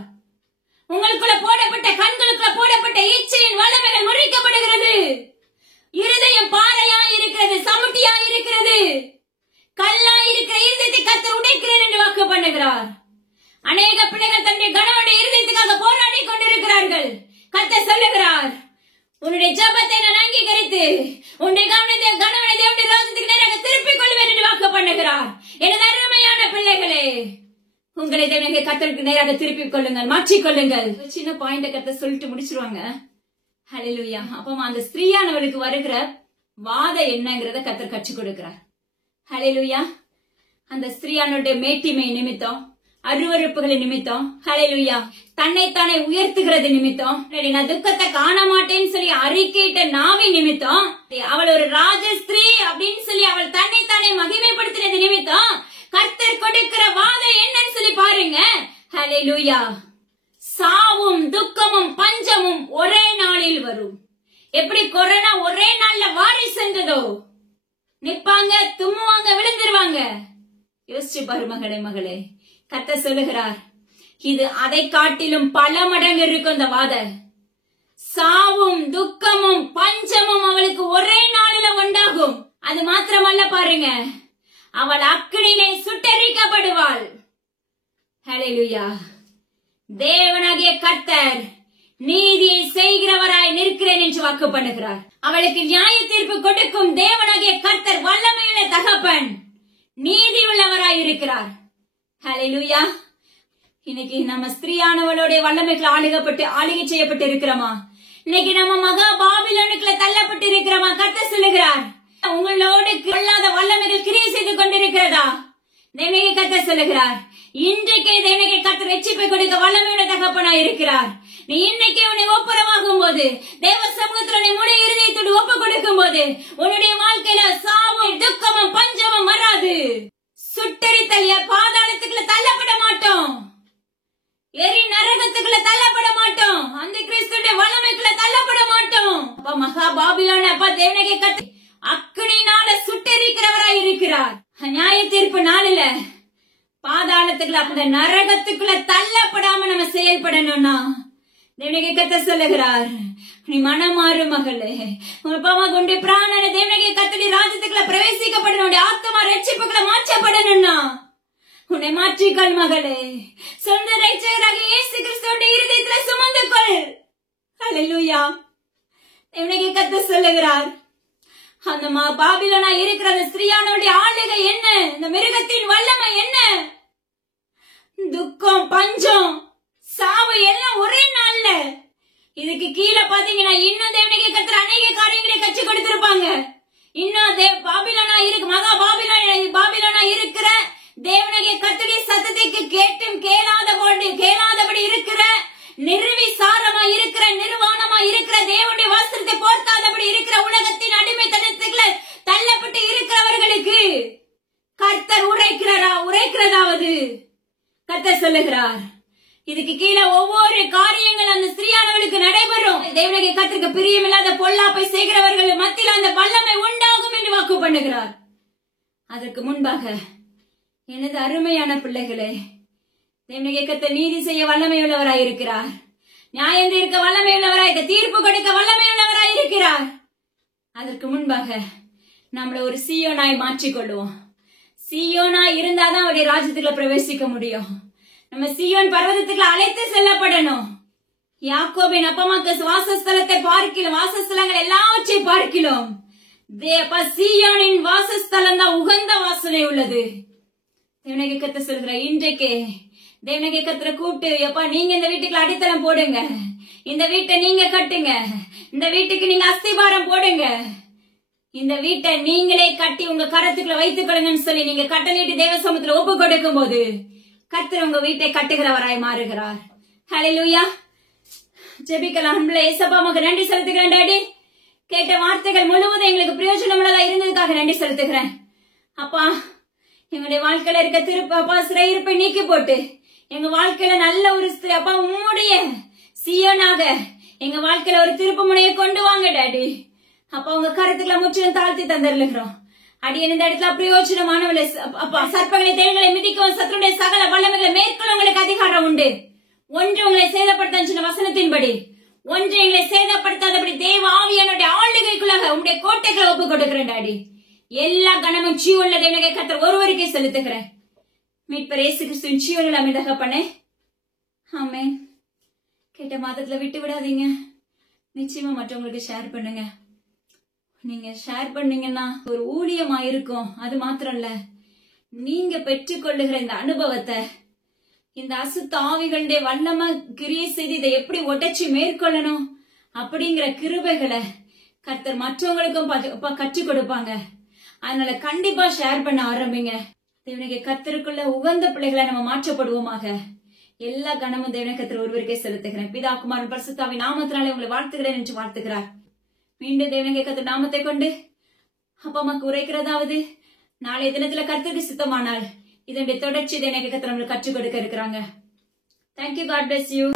உங்களுக்குள்ள போடப்பட்ட, கண்களுக்குள்ள போடப்பட்ட இச்சையின் வல்லமைகள் முறிக்கப்படுகிறது. இருதயம் பாறையா இருக்கிறது, சமுட்டியா இருக்கிறது, கல்லா இருக்கிற இருதயத்தை கர்த்தர் உடைக்கிறேன் என்று வாக்கு பண்ணுகிறார். அநேக பிள்ளைகள் தன்னுடைய கணவனுடைய இருதயத்துக்காக போராடி கொண்டிருக்கிறார்கள். கர்த்தர் சொல்லுகிறார், உன்னுடைய ஜெபத்தை நான் அங்கீகரித்து உன்னுடைய கணவனை தேவனுடைய ராஜ்யத்துக்கு நேராக திருப்பிக் கொள்வேன் என்று வாக்கு பண்ணுகிறார். எனது அருமையான பிள்ளைகளே, உங்களை தேவனுடைய கர்த்தருக்கு நேராக திருப்பிக் கொள்ளுங்கள், மாற்றிக்கொள்ளுங்கள். சின்ன பாயிண்ட கர்த்தர் சொல்லிட்டு முடிச்சிருவாங்க. ஹல்லேலூயா. அப்ப அந்த ஸ்திரீயானவளுக்கு வருகிற வாத என்னங்கிறத கர்த்தர் கற்றுக் கொடுக்கிறார். ஹல்லேலூயா. அந்த ஸ்திரீயானுடைய மேட்டிமை நிமித்தம், அருவருப்புகளை நிமித்தம், ஹல்லேலூயா, தன்னைத்தானே உயர்த்துகிறது நிமித்தம், நான் துக்கத்தை காண மாட்டேன்னு சொல்லி அறிக்கையிட்ட நாவி நிமித்தம், அவள் ஒரு ராஜஸ்திரீ அப்படின்னு சொல்லி அவள் தன்னைத்தானே மகிமைப்படுத்தினது நிமித்தம் கர்த்தர் கொடுக்கிற வாதம் என்னன்னு சொல்லி பாருங்க. ஹல்லேலூயா. சாவும் துக்கமும் பஞ்சமும் ஒரே நாளில் வரும். எப்படி கொரோனா ஒரே நாள்ல வாரி சென்றதோ, நிப்பாங்க, தும்முவாங்க, விழுந்துருவாங்க. யோசிச்சு பாரு மகளே, மகளே, கர்த்தர் சொல்லுகிறார், இது அதை காட்டிலும் பல மடங்கு இருக்கும். இந்த வாத சாவும் துக்கமும் பஞ்சமும் அவளுக்கு ஒரே நாளில உண்டாகும். அது மாத்திரமல்ல பாருங்க, அவள் அக்கினியிலே சுட்டெரிக்கப்படுவாள். ஹல்லேலூயா. தேவனாகிய கர்த்தர் நீதியை செய்கிறவராய் நிற்கிறேன் என்று வாக்கு பண்ணுகிறார். அவளுக்கு நியாய தீர்ப்பு கொடுக்கும் தேவனாகிய கர்த்தர் வல்லமையுள்ள தகப்பன், நீதி உள்ளவராய் இருக்கிறார். ஹல்லேலூயா. இன்னைக்கு நம்ம ஸ்திரீயானவளோட வல்லமைக்குள்ள ஆளுகை செய்யப்பட்டு இருக்கிறோமா? இன்னைக்கு நம்ம மகா பாபிலோனுக்குள்ள தள்ளப்பட்டு இருக்கிறோமா? கர்த்தர் சொல்லுகிறார், உங்களோடு கொள்ளாத வல்லமைகள் கிரியை செய்து கொண்டிருக்கிறதா? தேவனுடைய கர்த்தர் சொல்லுகிறார், இன்றைக்கே தேவனுடைய கர்த்தர் ரட்சிப்பை கொடுக்க வல்லமையுள்ள தகப்பனாய் இருக்கிறார். நீ இன்னைக்கு உன்னை ஒப்புரவாகும் போது, தேவ சமூகத்தில் உன்னை முழு இருதயத்தோடு ஒப்பு கொடுக்கும் போது, உன்னுடைய வாழ்க்கையில சாவும் துக்கமும் பஞ்சமும் வராது. சுட்டரித்தல் பாதாளத்துக்குள்ள தள்ளப்பட மாட்டோம், எரி நரகத்துக்குள்ள தள்ளப்பட மாட்டோம், அந்த கிறிஸ்துடைய வல்லமைக்குள்ள தள்ளப்பட மாட்டோம். அப்பா மகா பாபிலோன் அப்பா தேவனுடைய கர்த்தர் அக்கினியினால சுட்டெரிக்கிறவராய் இருக்கிறார். நியாய தீர்ப்பு நாளில பாதாளத்துக்குள்ள, அந்த நரகத்துக்குள்ள தள்ளப்படாம நம்ம செயல்படணும்னா தேவனுடைய கர்த்தர் சொல்லுகிறார், நீ மனமாறு மகளே, உன் அப்பா அம்மா கொண்டு பிராணனை தேவனுடைய கர்த்தருடைய ராஜ்யத்துக்குள்ள பிரவேசிக்கப்படணும், ஆத்மா ரட்சிப்புக்குள்ள மாற்றப்படணும்னா உன்னை மாற்றிக்கொள் மகளே. சொந்த ரட்சகராக இயேசு கிறிஸ்துவின் இருதயத்துல சுமந்து கொள். ஹல்லேலூயா. தேவனுடைய கர்த்தர் சொல்லுகிறார், அந்த பாபிலோனா இருக்கிற அந்த ஸ்திரீயானுடைய ஆளுகை என்ன? இந்த மிருகத்தின் வல்லமை என்ன? துக்கம், பஞ்சம், சாவு எல்லாம் ஒரே நாள்ல. இதுக்கு கீழே பாத்தீங்கன்னா இன்னும் தேவனுடைய கர்த்தர் அநேக காரியங்களை கற்றுக் கொடுத்திருப்பாங்க. இன்னும் பாபிலோனா இருக்கு, மகா பாபிலோனா இருக்கிற தேவனுடைய கர்த்தருடைய சத்தத்தை கேட்டும் கேளாதபடி இருக்கிற, நிர்விசாரமா இருக்கிற, நிர்வாணமா இருக்கிற, தேவனுடைய வஸ்திரத்தை போர்த்தாதபடி இருக்கிற, உலகத்தின் அடிமைத்தனத்துக்குள்ள தள்ளப்பட்டு இருக்கிறவர்களுக்கு கர்த்தர் உரைக்கிறதாவது கர்த்தர் சொல்லுகிறார். இதுக்கு கீழே ஒவ்வொரு காரியங்கள் அந்த ஸ்திரீயானவளுக்கு நடைபெறும். தேவனுடைய கர்த்தருக்கு பிரியமில்லாத பொல்லாப்பை செய்கிறவர்கள் மத்தியில் அந்த வல்லமை உண்டாகும் என்று வாக்கு பண்ணுகிறார். அதற்கு முன்பாக எனது அருமையான பிள்ளைகளே, தேவனுடைய கர்த்தர் நீதி செய்ய வல்லமையுள்ளவராய் இருக்கிறார். நியாயம் தீர்க்க வல்லமையுள்ளவராய், தீர்ப்பு கொடுக்க வல்லமையுள்ளவராய் இருக்கிறார். அதற்கு முன்பாக நம்மள ஒரு சீயோனாய் மாற்றிக்கொள்வோம். சீயோனாய் இருந்தாதான் அவருடைய ராஜ்யத்துக்குள்ள பிரவேசிக்க முடியும். நம்ம சீயோன் பர்வதத்துக்குள்ள அழைத்து செல்லப்படணும். யாக்கோபின் அப்பமாக்கு வாசஸ்தலத்தை பார்க்கிறோம், வாசஸ்தலங்கள் எல்லாவற்றையும் பார்க்கிறோம். சீயோனின் வாசஸ்தலம் தான் உகந்த வாசனை உள்ளது. தேவனுடைய கர்த்தர் சொல்கிற, இன்றைக்கு தேவனுடைய கர்த்தரை கூப்பிட்டு, எப்பா நீங்க இந்த வீட்டுக்குள்ள அடித்தளம் போடுங்க, இந்த வீட்டை நீங்க கட்டுங்க. இந்த வீட்டுக்கு நீங்க அஸ்திபாரம் போடுங்க. இந்த வீட்டை நீங்களே கட்டி உங்க கரத்துக்குள்ள வைத்துக் கொள்ளுங்கன்னு சொல்லி நீங்க கட்டளையிட்டு தேவ சமூகத்துல ஒப்பு கொடுக்கும் போது கர்த்தர் உங்க வீட்டை கட்டுகிறவராய் மாறுகிறார். ஹல்லேலூயா. ஜெபிக்கலாம். ஏசப்பா உமக்கு நன்றி செலுத்துகிறேன் டாடி. கேட்ட வார்த்தைகள் முழுவதும் எங்களுக்கு பிரயோஜனமுள்ளதா இருந்ததுக்காக நன்றி செலுத்துகிறேன். அப்பா, எங்களுடைய வாழ்க்கையில இருக்க திருப்ப அப்பா சிறையிருப்பை நீக்கி போட்டு எங்க வாழ்க்கையில நல்ல ஒரு அப்பா உம்முடைய சீயோனாக எங்க வாழ்க்கையில ஒரு திருப்பு முனையை கொண்டு வாங்க டாடி. அப்பா உங்க கருத்துக்களை முற்றிலும் தாழ்த்தி தந்துருக்கிறோம். அடியன் இந்த இடத்துல பிரயோஜனமானவளை அப்பா சர்ப்பங்களை தேள்களை மிதிக்கவும் சத்துருடைய சகல வல்லமைகளை மேற்கொள்ள உங்களுக்கு அதிகாரம் உண்டு. ஒன்று உங்களை சேதப்படுத்த வசனத்தின்படி, ஒன்று எங்களை சேதப்படுத்தாதபடி தேவ ஆவியானுடைய ஆளுகைக்குள்ளாக உங்களுடைய கோட்டைகளை ஒப்பு கொடுக்கிறேன் டாடி. எல்லா கணமும் ஜீவனுள்ள தேவனுடைய கர்த்தர் ஒருவருக்கே செலுத்துகிறேன். மீட்பர் இயேசு கிறிஸ்துவின் ஜீவனில் அமைதாக பண்ணே. ஆமென். கேட்ட மாதத்துல விட்டு விடாதீங்க. நிச்சயமா மற்றவங்களுக்கு ஷேர் பண்ணுங்க. நீங்க ஷேர் பண்ணீங்கன்னா ஒரு ஊழியமா இருக்கும். அது மாத்திரம் இல்ல, நீங்க பெற்றுக்கொள்ளுகிற இந்த அனுபவத்தை, இந்த அசுத்த ஆவிகளுடைய வல்லமா கிரியை செய்து இதை எப்படி உடைச்சு மேற்கொள்ளணும் அப்படிங்கிற கிருபைகளை கர்த்தர் மற்றவங்களுக்கும் கற்றுக் கொடுப்பாங்க. அதனால கண்டிப்பா ஷேர் பண்ண ஆரம்பிங்க. தேவனுக்கு கர்த்தருக்குள்ள உகந்த பிள்ளைகளை நம்ம மாற்றப்படுவோமாக. எல்லா கணமும் தேவனுக்கு கர்த்தர் ஒருவருக்கே செலுத்துகிறேன். பிதா குமாரன் பரிசுத்தாவின் நாமத்தினாலே உங்களை வாழ்த்துகிறேன் என்று வாழ்த்துகிறார். மீண்டும் தேவனுக்கு கர்த்தர் நாமத்தை கொண்டு அப்பா அம்மாக்கு உரைக்கிறதாவது, நாளைய தினத்துல கர்த்தருக்கு சித்தமானால் இதனுடைய தொடர்ச்சி தேவனுக்கு கர்த்தர் நம்மளுக்கு கற்றுக் கொடுக்க இருக்கிறாங்க. தேங்க்யூ. God bless you.